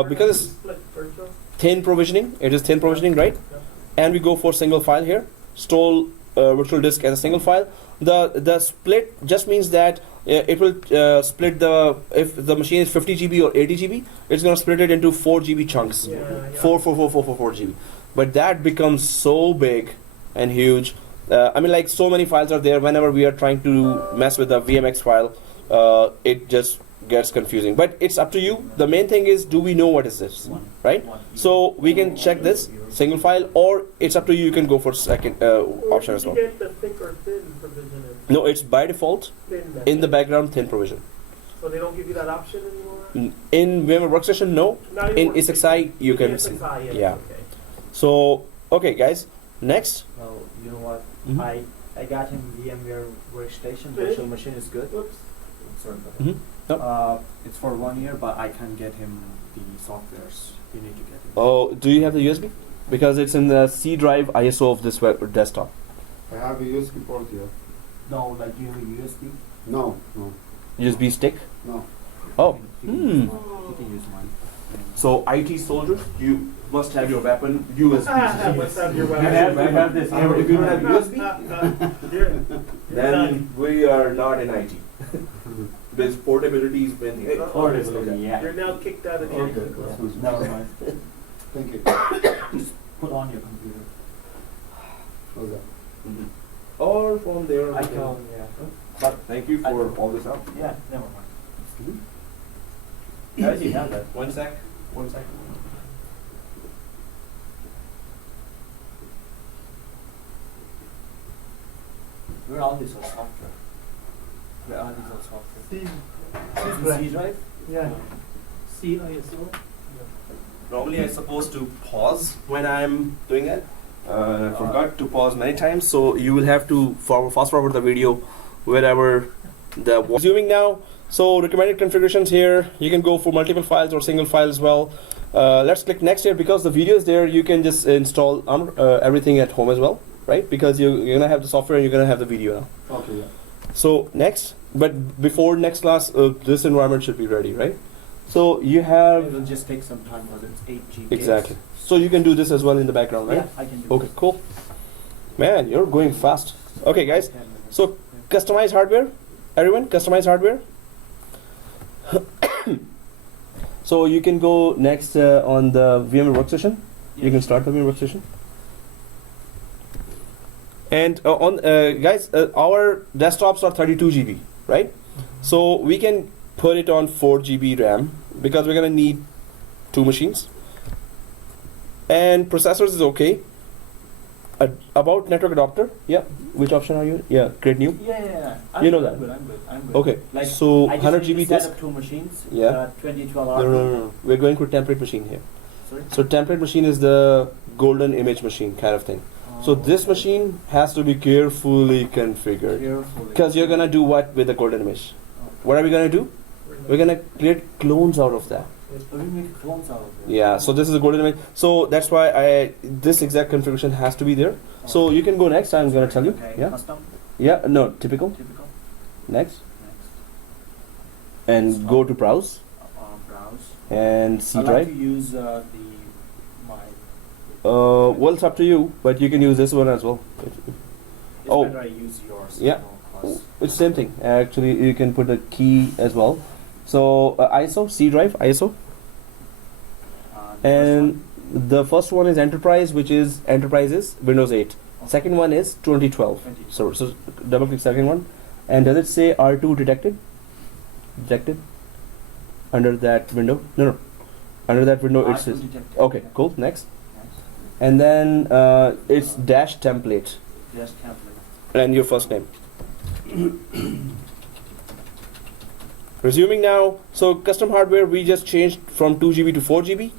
Because it's Like virtual. thin provisioning, it is thin provisioning, right? Yeah. And we go for single file here. Store virtual disk as a single file. The split just means that it will split if the machine is 50 GB or 80 GB, it's going to split it into 4 GB chunks. Yeah, yeah. 4 GB. But that becomes so big and huge. I mean, like, so many files are there. Whenever we are trying to mess with the VMX file, it just gets confusing. But it's up to you. The main thing is, do we know what is this, right? So we can check this single file, or it's up to you. You can go for second option as well. Did you get the thick or thin provision in? No, it's by default Thin in the background thin provision. So they don't give you that option anymore? In VMware Workstation, no. Not In anymore. ESXi, you can. ESXi, Yeah. Okay. So okay, guys. Next. Well, you know what? Mhm. I got him VMware Workstation. Virtual machine is good. Whoops. Sorry about Mhm. Yep. It's for 1 year, but I can't get him the softwares. You need to get him. Oh, do you have the USB? Because it's in the C drive ISO of this desktop. I have a USB port here. No, like you have a USB. No. USB stick. No. Oh. You can use Hmm. mine. You can use mine. So IT soldiers, you must have your weapon USB. Must have your You weapon. have this. If you don't have USB, You're then done. we are not in IT. This portability has been. Portability, yeah. You're now kicked out of the Okay, IT that's club. good. Never mind. Thank you. Just put on your computer. Okay. Mhm. Or from there. I can, yeah. Thank you for all this help. Yeah, never mind. Guys, you have that. One sec. Where are these all software? Where are these all software? C C drive? yeah. CISO? Normally I'm supposed to pause when I'm doing it. I forgot to pause many times, so you will have to fast forward the video wherever the zooming now. So recommended configurations here. You can go for multiple files or single file as well. Let's click next here because the video is there. You can just install everything at home as well, right? Because you're gonna have the software and you're gonna have the video now. Okay, yeah. So next, but before next class, this environment should be ready, right? So you have It will just take some time because it's 8 GB. exactly. So you can do this as well in the background, right? Yeah, I can do Okay, cool. Man, you're going fast. Okay, guys. So customize hardware. Everyone, customize hardware. So you can go next on the VMware Workstation. You can start the VMware Workstation. And guys, our desktops are 32 GB, right? So we can put it on 4 GB RAM because we're gonna need 2 machines. And processors is okay. About network adapter, yeah. Which option are you? Yeah, create new. Yeah. You know that. I'm good. Okay. Like, So I just 100 need to GB set disk. up 2 machines. Yeah. 2012 No. We're going for template machine here. Sorry? So template machine is the golden image machine kind of thing. So this okay. machine has to be carefully configured Carefully. because you're gonna do what with the golden image? What are we gonna do? We're gonna create clones out of that. So we make clones out of it. Yeah. So this is a golden image. So that's why this exact configuration has to be there. So you can go next. I'm gonna tell you. Okay. Yeah. Custom. Yeah. No. Typical. Typical. Next. Next. And go to browse Browse. and C I like drive. to use my. Well, it's up to you, but you can use this one as well. It's Oh. better I use yours. Yeah. It's same thing. Actually, you can put a key as well. So ISO, C drive, ISO, and the first one is Enterprise, which is Windows 8. Second one is 2012. So double click second one, and does it say R2 detected? Detected under that window? No. Under that window, it says. Okay, cool. Next, and then it's dash template Yes, template. and your first name. Resuming now, so custom hardware we just changed from 2 GB to 4 GB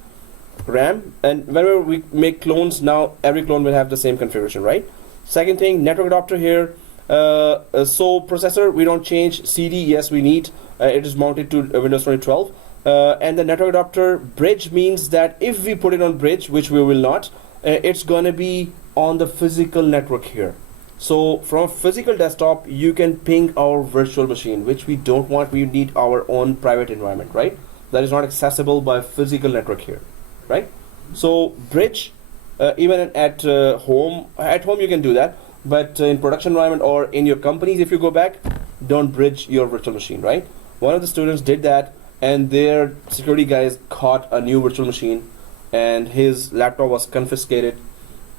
RAM, and whenever we make clones now, every clone will have the same configuration, right? Second thing, network adapter here. So processor we don't change. CD yes we need. It is mounted to Windows 2012, and the network adapter bridge means that if we put it on bridge, which we will not, it's gonna be on the physical network here. So from a physical desktop, you can ping our virtual machine, which we don't want. We need our own private environment, right? That is not accessible by physical network here, right? So bridge, even at home you can do that, but in production environment or in your companies, if you go back, don't bridge your virtual machine, right? One of the students did that, and their security guys caught a new virtual machine, and his laptop was confiscated,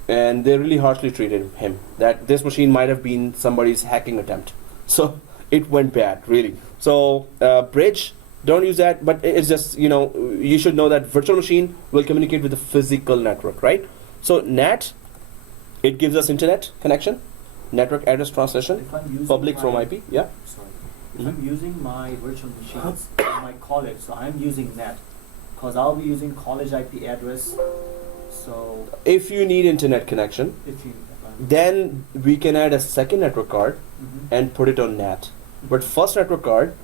and they really harshly treated him. That this machine might have been somebody's hacking attempt. So it went bad, really. So bridge, don't use that, but it's just, you should know that virtual machine will communicate with the physical network, right? So NAT, it gives us internet connection, network address translation, If I'm using public from my- IP, yeah. Sorry. If I'm using my virtual machines in my college, so I'm using NAT, because I'll be using college IP address. So If you need internet connection, if you, then we can add a second network card Mhm. and put it on NAT. But first network card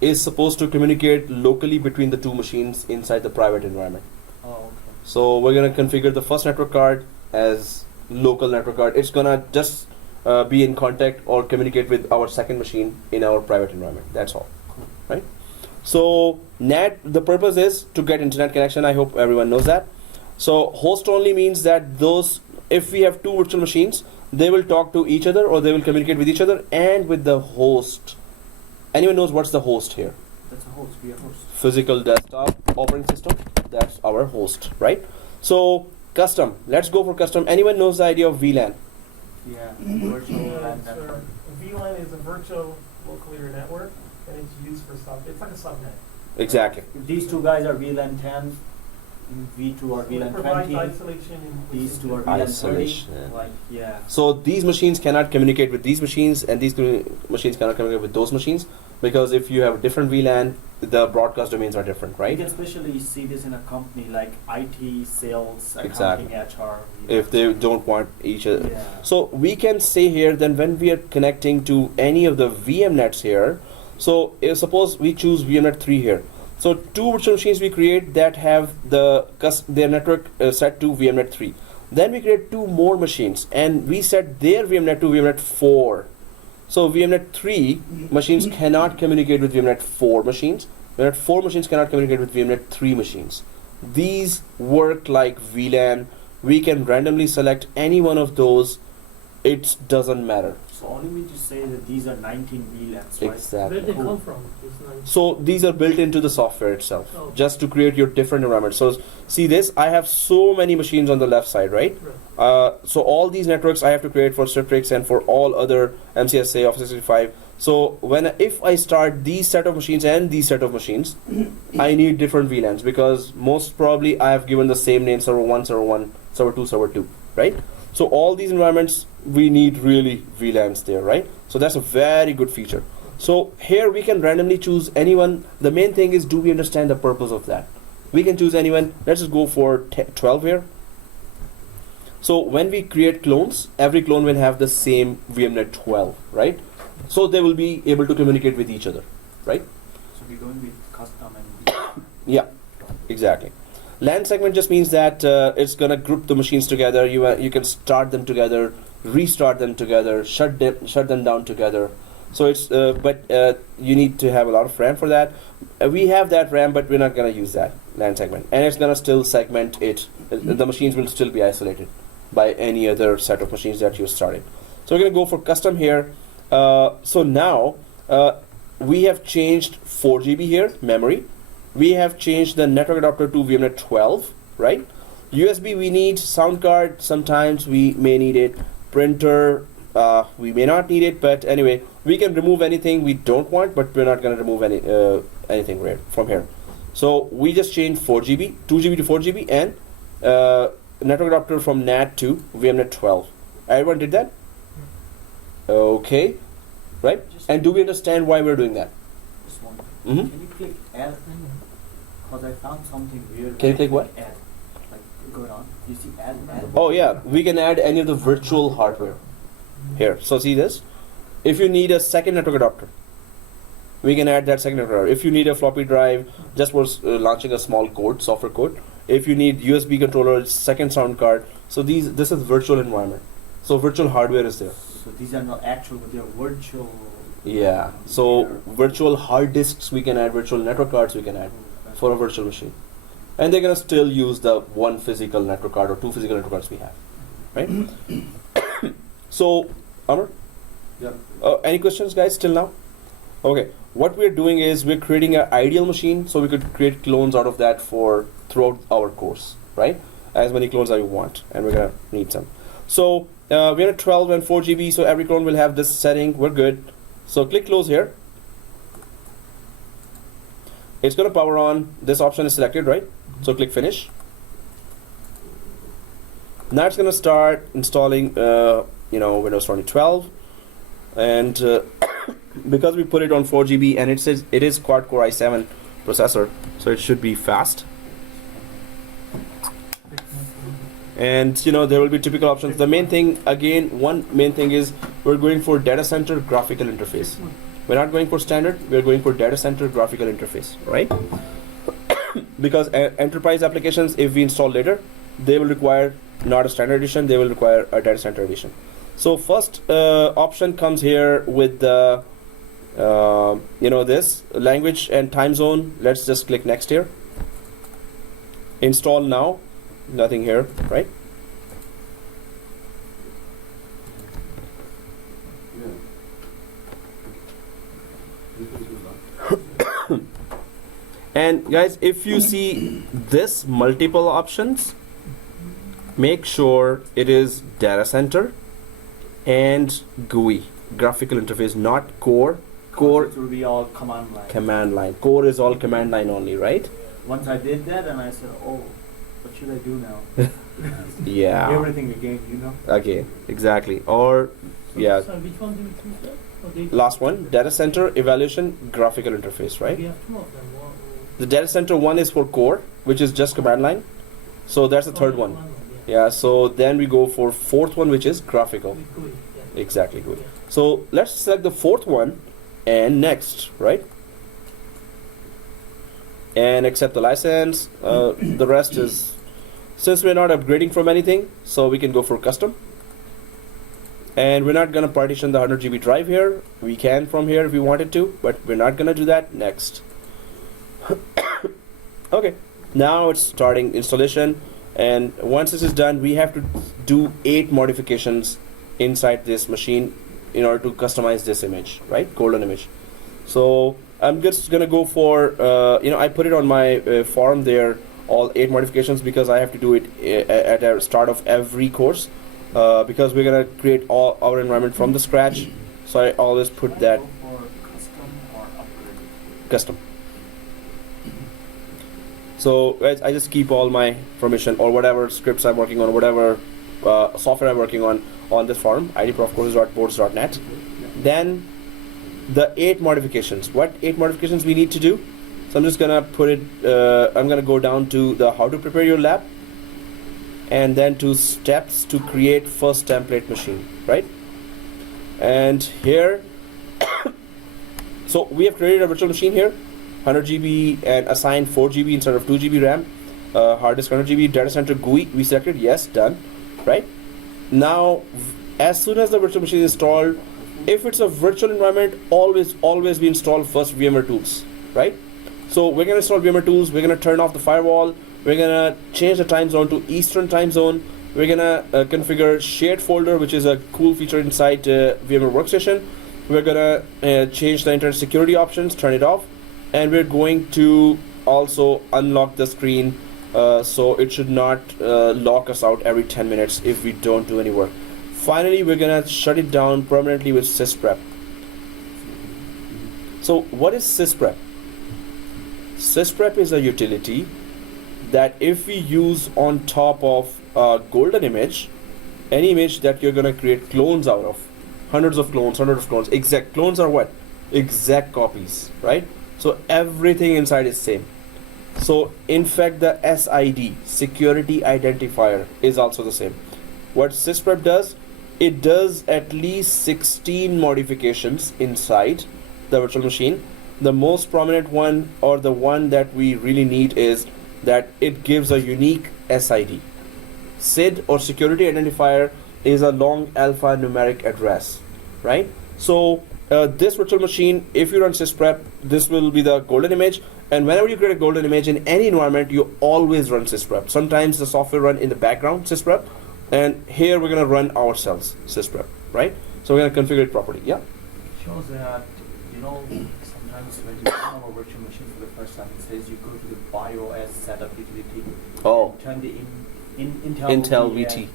is supposed to communicate locally between the two machines inside the private environment. Oh, okay. So we're gonna configure the first network card as local network card. It's gonna just be in contact or communicate with our second machine in our private environment. That's all, right? So NAT, the purpose is to get internet connection. I hope everyone knows that. So host only means that if we have two virtual machines, they will talk to each other, or they will communicate with each other and with the host. Anyone knows what's the host here? That's a host. Be a host. Physical desktop operating system. That's our host, right? So custom. Let's go for custom. Anyone knows the idea of VLAN? Yeah. Virtual Yeah, LAN sir. network. VLAN is a virtual local area network, and it's used for it's like a subnet. Exactly. If these two guys are VLAN 10, V2 or It VLAN provides 20, isolation and these two are VLAN 30. Isolation, yeah. Like, yeah. So these machines cannot communicate with these machines, and these machines cannot communicate with those machines, because if you have a different VLAN, the broadcast domains are different, You right? can especially see this in a company like IT, sales, Exactly. accounting, HR. If they don't want each other. Yeah. So we can say here, then when we are connecting to any of the VM nets here, so suppose we choose VMnet 3 here. So two virtual machines we create that have their network set to VMnet 3. Then we create two more machines, and we set their VMnet to VMnet 4. So VMnet 3 machines cannot communicate with VMnet 4 machines. VMnet 4 machines cannot communicate with VMnet 3 machines. These work like VLAN. We can randomly select any one of those. It doesn't matter. So only mean to say that these are 19 VLANs, right? Exactly. Where did they Cool. come from? It's like, So these are built into the software itself, Oh. just to create your different environment. So see this, I have so many machines on the left side, right? So all these networks I have to create for Citrix and for all other MCSA, Office 365. So if I start these set of machines and these set of machines, I need different VLANs, because most probably I have given the same name, server 1, server 1, server 2, server 2, right? So all these environments, we need really VLANs there, right? So that's a very good feature. So here we can randomly choose anyone. The main thing is, do we understand the purpose of that? We can choose anyone. Let's just go for 12 here. So when we create clones, every clone will have the same VMnet 12, right? So they will be able to communicate with each other, right? So we're going with custom and Yeah, exactly. LAN segment just means that it's gonna group the machines together. You can start them together, restart them together, shut them down together. So it's but you need to have a lot of RAM for that. We have that RAM, but we're not gonna use that LAN segment, and it's gonna still segment it. The machines will still be isolated by any other set of machines that you started. So we're gonna go for custom here. So now we have changed 4 GB here memory. We have changed the network adapter to VMnet 12, right? USB we need, sound card sometimes we may need it, printer we may not need it, but anyway, we can remove anything we don't want, but we're not going to remove anything right from here. So we just changed 4 GB, 2 GB to 4 GB, and network adapter from NAT to VMnet 12. Everyone did that? Okay, right? And do we understand why we're doing that? this one. Mhm. Can you click add? Because I found something weird. Can you click what? Add. Like, go on. You see add? Oh yeah, we can add any of the virtual hardware here. So see this? If you need a second network adapter, we can add that second network adapter. If you need a floppy drive just for launching a small code, software code. If you need USB controller, second sound card. So this is virtual environment. So virtual hardware is there. So these are not actual, but they are virtual. Yeah. So virtual hard disks we can add, virtual network cards we can add for a virtual machine. And they're gonna still use the one physical network card or two physical network cards we have, right? So, Amar, Yeah. any questions, guys, till now? Okay, what we're doing is we're creating an ideal machine so we could create clones out of that for throughout our course, right? As many clones as you want, and we're gonna need some. So we're at 12 and 4 GB, so every clone will have this setting. We're good. So click close here. It's gonna power on. This option is selected, right? So click finish. Now it's gonna start installing, Windows 2012, and because we put it on 4 GB and it says it is quad-core i7 processor, so it should be fast. And there will be typical options. The main thing, again, one main thing is we're going for data center graphical interface. We're not going for standard, we're going for data center graphical interface, right? Because enterprise applications, if we install later, they will require not a standard edition, they will require a data center edition. So first option comes here with the this language and time zone. Let's just click next here. Install now. Nothing here, right? And guys, if you see this multiple options, make sure it is data center and GUI, graphical interface, not core. Core It will be all command line. command line. Core is all command line only, right? Once I did that, and I said, oh, what should I do now? Yeah. Everything again, Okay, exactly. Or yeah. So which one do we choose there? Or they- Last one, data center evaluation graphical interface, right? We have two of them. The data center one is for core, which is just command line. So that's the third one. Yeah, so then we go for fourth one, which is graphical. With GUI, yeah. Exactly, good. Yeah. So let's select the fourth one and next, right? And accept the license. The rest is, since we're not upgrading from anything, so we can go for custom. And we're not gonna partition the 100 GB drive here. We can from here if we wanted to, but we're not gonna do that. Next. Okay, now it's starting installation, and once this is done, we have to do 8 modifications inside this machine in order to customize this image, right? Golden image. So I'm just gonna go for I put it on my forum there, all 8 modifications, because I have to do it at the start of every course, because we're gonna create all our environment from the scratch. So I always put that Go for custom or upgrade. custom. So guys, I just keep all my permission or whatever scripts I'm working on, whatever software I'm working on this forum, idprofcourses.boards.net. Then the 8 modifications. What 8 modifications we need to do? So I'm just gonna put it. I'm gonna go down to the how to prepare your lab, and then to steps to create first template machine, right? And here, so we have created a virtual machine here. 100 GB and assigned 4 GB instead of 2 GB RAM, hard disk 100 GB, data center GUI we selected, yes, done, right? Now as soon as the virtual machine is installed, if it's a virtual environment, always we install first VMware tools, right? So we're gonna install VMware tools, we're gonna turn off the firewall, we're gonna change the time zone to Eastern time zone, we're gonna configure shared folder, which is a cool feature inside VMware Workstation. We're gonna change the internet security options, turn it off, and we're going to also unlock the screen, so it should not lock us out every 10 minutes if we don't do any work. Finally, we're gonna shut it down permanently with sysprep. So what is sysprep? Sysprep is a utility that if we use on top of a golden image, any image that you're gonna create clones out of, hundreds of clones, exact clones are what? Exact copies, right? So everything inside is same. So in fact the SID, security identifier, is also the same. What sysprep does, it does at least 16 modifications inside the virtual machine. The most prominent one, or the one that we really need, is that it gives a unique SID. SID, or security identifier, is a long alphanumeric address, right? So this virtual machine, if you run sysprep, this will be the golden image, and whenever you create a golden image in any environment, you always run sysprep. Sometimes the software run in the background sysprep, and here we're gonna run ourselves sysprep, right? So we're gonna configure it properly. Yeah. Shows that You know, sometimes when you turn on a virtual machine for the first time, it says you go to the BIOS setup utility. Oh. Turn the Intel VT.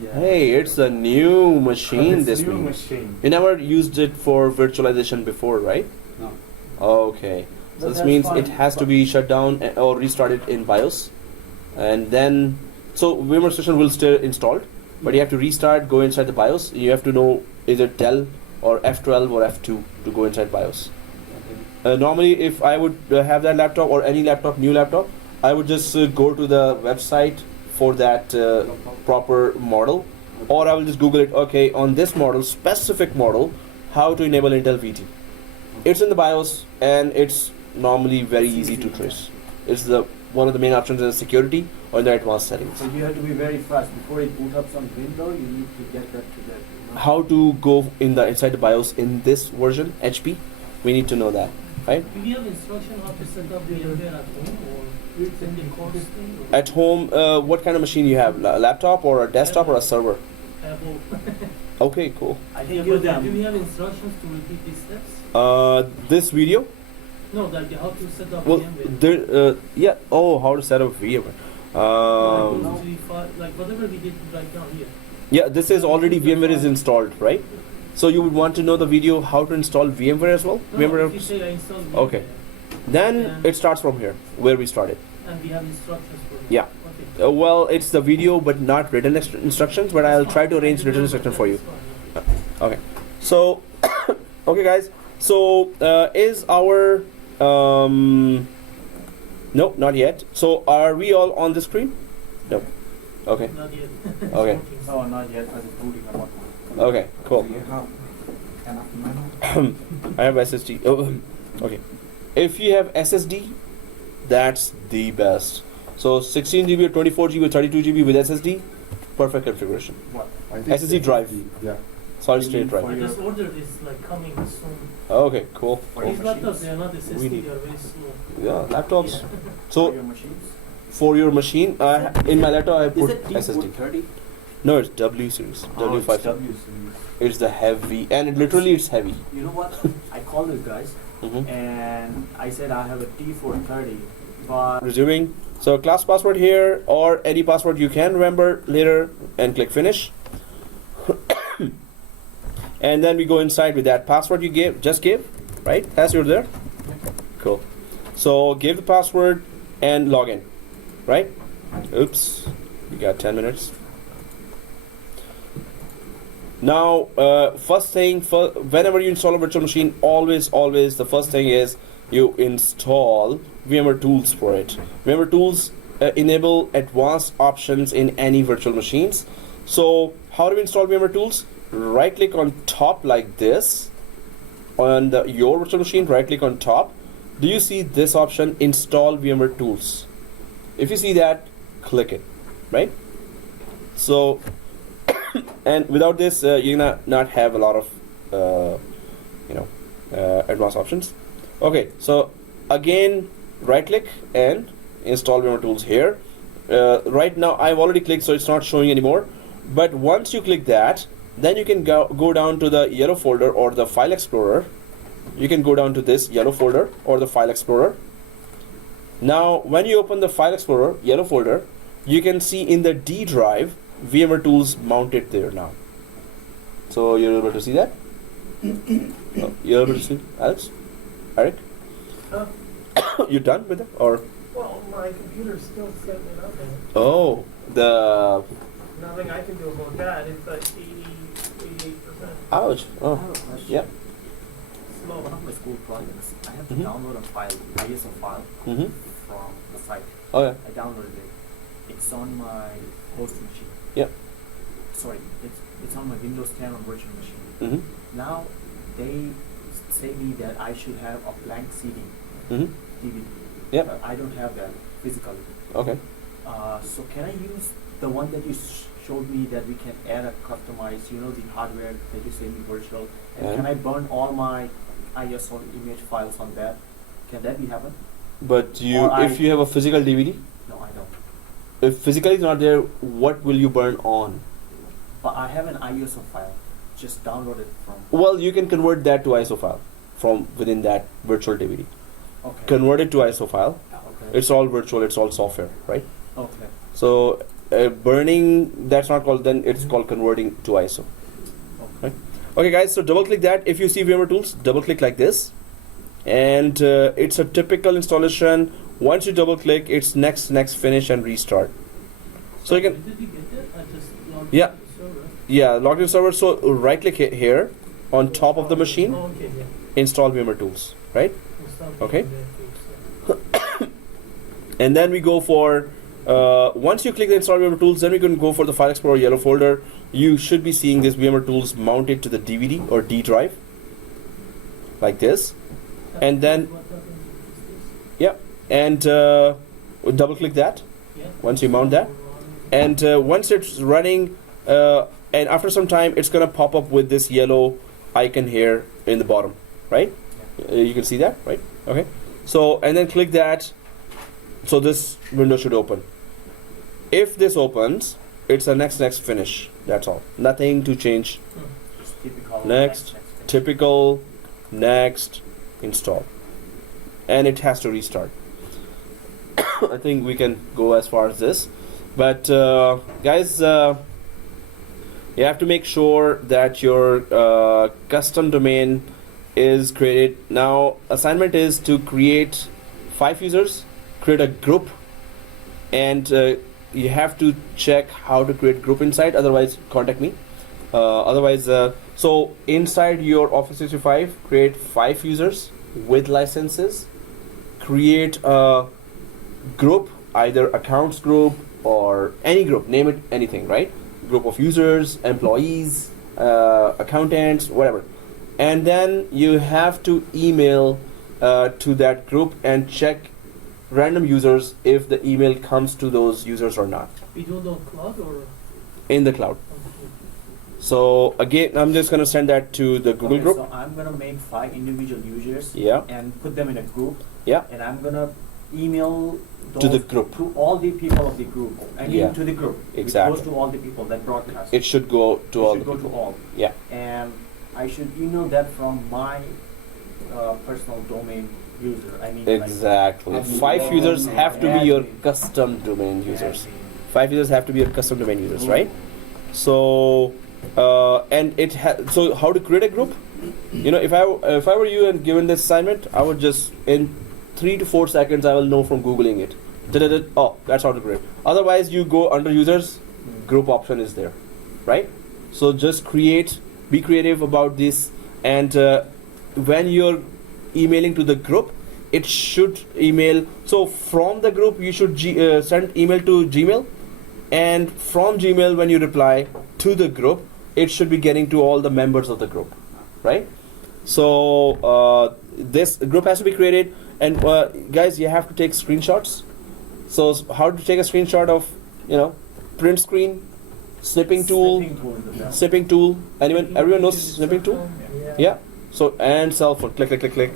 Yeah. Hey, it's a new machine. It's This new means machine. you never used it for virtualization before, right? No. Okay. So But this that's means fine. it has to be shut down or restarted in BIOS, and then so VMware Station will still installed, but you have to restart, go inside the BIOS. You have to know either Dell or F12 or F2 to go inside BIOS. Normally, if I would have that laptop or any laptop, new laptop, I would just go to the website for that proper model, or I will just Google it. Okay, on this model, specific model, how to enable Intel VT. It's in the BIOS, and it's normally very easy to trace. It's the one of the main options is security or the advanced settings. So you have to be very fast before it boot up some window. You need to get that to that. You know? How to go inside the BIOS in this version, HP? We need to know that, right? Do we have instruction how to set up VMware at home or it's in the course thing? Or At home, what kind of machine you have? A laptop or a desktop or a server? Apple? Okay, cool. I Yeah, think but you do we them. have instructions to repeat these steps? This video? No, like how to set up Well, VMware. there, yeah. Oh, how to set up VMware? Like whatever we did right now here. Yeah, this is already VMware is installed, right? So you would want to know the video how to install VMware as well? No, VMware. if you say I installed VMware, Okay. Then it starts from here, where we started. and we have instructions for it. Yeah. Okay. Well, it's the video, but not written instructions. But I'll try to arrange written instruction for you. Okay. So, okay, guys. So, is our no, not yet. So, are we all on the screen? No. Okay. Not yet. Okay. No, not yet, because it's booting up. Okay. Cool. Do you have enough memory? I have SSD. Oh, okay. If you have SSD, that's the best. So 16 GB or 24 GB or 32 GB with SSD, perfect configuration. What? I think SSD drive. Yeah. Solid state drive. I just ordered this like coming soon. Okay, cool. For your These laptops, machines? they are not We SSD, need- they are very slow. Yeah, laptops. Yeah. For So your machines? for your machine, in my laptop I put Is it SSD. D430? No, it's W series. W5. It's W series. It's the heavy, and literally it's heavy. You know what? I called these guys Mm-hmm. and I said I have a D430, but Resuming. So class password here, or any password you can remember later, and click finish. And then we go inside with that password you just gave, right? As you're there. Cool. So give the password and log in, right? Oops, we got 10 minutes. Now, first thing, whenever you install a virtual machine, always the first thing is you install VMware tools for it. VMware tools enable advanced options in any virtual machines. So, how do we install VMware tools? Right click on top like this on your virtual machine. Right click on top. Do you see this option? Install VMware tools. If you see that, click it. Right. So. And without this, you not have a lot of advanced options. Okay, so again, right click and install VMware tools here. Right now I've already clicked, so it's not showing anymore. But once you click that, then you can go down to the yellow folder or the file explorer. You can go down to this yellow folder or the file explorer. Now when you open the file explorer yellow folder, you can see in the D drive VMware tools mounted there now. So you're able to see that? Oh, you're able to see, Alex? Eric? You done with it? Or Well, my computer's still setting it up there. oh, the Nothing I can do about that. It's like 88%. ouch. I Oh, have a question. yeah. One of my school projects, I have to Mhm. download a file, ISO file Mhm. from the site. Oh yeah. I downloaded it. It's on my host machine. Yeah. Sorry, it's on my Windows 10 on virtual machine. Mhm. Now they say me that I should have a blank CD, Mhm. DVD. Yeah. But I don't have that physically. Okay. So can I use the one that you showed me that we can add a customized, the hardware that you say me virtual, and can I burn all my ISO image files on that? Can that be happen? But you, Or if you have a physical DVD, No, I don't. if physically is not there, what will you burn on? But I have an ISO file. Just download it from. Well, you can convert that to ISO file. from within that virtual DVD. Okay. Convert it to ISO file. Okay. It's all virtual, it's all software, right? Okay. So burning, that's not called, then it's called converting to ISO. Right? Okay guys, so double click that. If you see VMware Tools, double click like this. And it's a typical installation. Once you double click, it's next, finish and restart. So you can, Did you get it? I just logged Yeah. into the server. yeah, log in server. So right click here on top of the machine, Oh, okay, yeah. install VMware Tools, right? Install Okay. VMware Tools, yeah. And then we go for, once you click the install VMware Tools, then we can go for the File Explorer yellow folder. You should be seeing this VMware Tools mounted to the DVD or D drive, like this. And then, What happens with this? yeah, and double click that Yeah. once you mount that. And once it's running, and after some time, it's gonna pop up with this yellow icon here in the bottom, right? You can see that, right? Okay. So, and then click that. So this window should open. If this opens, it's a next, finish. That's all. Nothing to change. Just typical. Next. Typical, next, install. And it has to restart. I think we can go as far as this. But guys, you have to make sure that your custom domain is created. Now, assignment is to create 5 users, create a group, and you have to check how to create group inside. Otherwise, contact me. So inside your Office 365, create 5 users with licenses. Create a group, either accounts group or any group, name it anything, right? Group of users, employees, accountants, whatever. And then you have to email to that group and check random users if the email comes to those users or not. We do it on cloud or In the cloud. So again, I'm just gonna send that to the Google Okay, group. so I'm gonna make 5 individual users. Yeah. And put them in a group. Yeah. And I'm gonna email those To the group. to all the people of the group. I mean Yeah. to the group. Exactly. It goes to all the people that broadcast. It should go to It all should the go people. to all. Yeah. And I should email that from my personal domain user. I mean, Exactly. Like, 5 users have to be your admin. custom domain users. Admin. 5 users have to be your custom domain users, right? So, and so how to create a group? You know, if I were you and given this assignment, I would just in 3 to 4 seconds I will know from googling it. Oh, that's how to create. Otherwise, you go under users, group option is there, right? So just be creative about this, and when you're emailing to the group, it should email. So from the group, you should send email to Gmail, and from Gmail, when you reply to the group, it should be getting to all the members of the group, right? So this group has to be created, and guys, you have to take screenshots. So how to take a screenshot of, print screen, snipping tool. Snipping tool. Everyone knows snipping tool? Yeah. So, and cell phone. Click, click, click, click.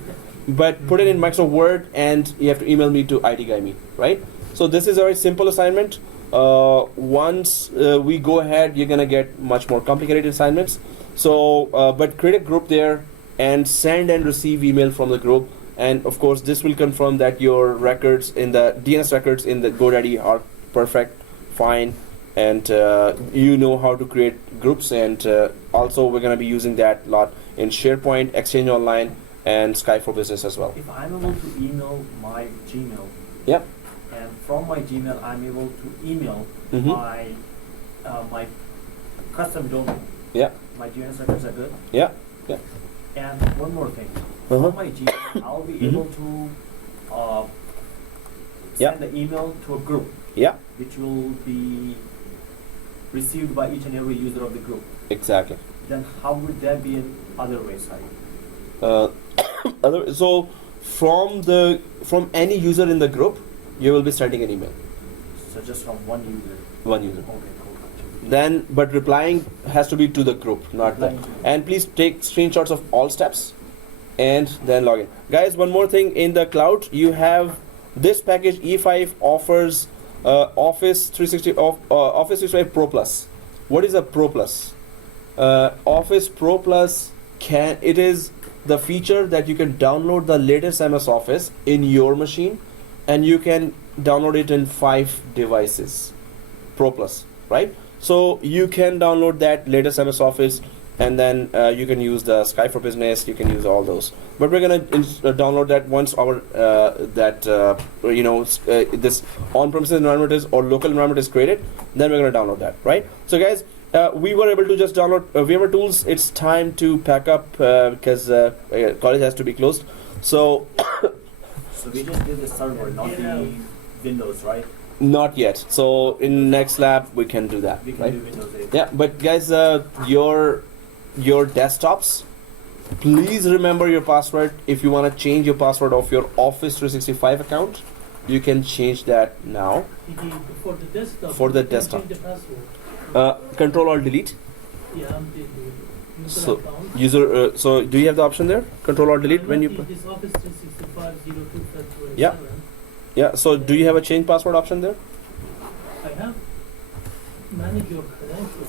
But put it in Microsoft Word, and you have to email me to ITGuyme, right? So this is a very simple assignment. Once we go ahead, you're gonna get much more complicated assignments. So, but create a group there and send and receive email from the group. And of course, this will confirm that your records in the DNS records in the GoDaddy are perfect, fine, and you know how to create groups. And also, we're going to be using that a lot in SharePoint, Exchange Online, and Skype for Business as well. If I'm able to email my Gmail, Yep. and from my Gmail, I'm able to email Mhm. my custom domain. Yeah. My DNS records are good. Yeah. Yeah. And one more thing. Uh-huh. From my Gmail, I'll be Mhm. able to Yeah. send the email to a group, Yeah. which will be received by each and every user of the group. Exactly. Then how would that be in other ways? So from any user in the group, you will be sending an email. So just from one user. One user. Okay, cool. Gotcha. Then, but replying has to be to the group, not the. Replying to the And please take screenshots of all steps, and then log in. Guys, one more thing, in the cloud, you have this package. E5 offers Office 365 Pro Plus. What is a Pro Plus? Office Pro Plus is the feature that you can download the latest MS Office in your machine, and you can download it in 5 devices, Pro Plus, right? So you can download that latest MS Office, and then you can use the Sky for Business. You can use all those. But we're gonna download that once our this on-premises environment is or local environment is created. Then we're gonna download that, right? So guys, we were able to just download VMware Tools. It's time to pack up because college has to be closed. So So we just did the server, not the Windows, right? not yet. So in next lab we can do that, We can right? do Windows 8. Yeah, but guys, your desktops, please remember your password. If you want to change your password of your Office 365 account, you can change that now. For the desktop. For the you can desktop. change the password. Control Alt Delete. Yeah, I'm doing user So account. user. So do you have the option there? Control Alt Delete when you. This Office 365 02 Yeah. Yeah. So do you have a change password option there? I have manage your credentials.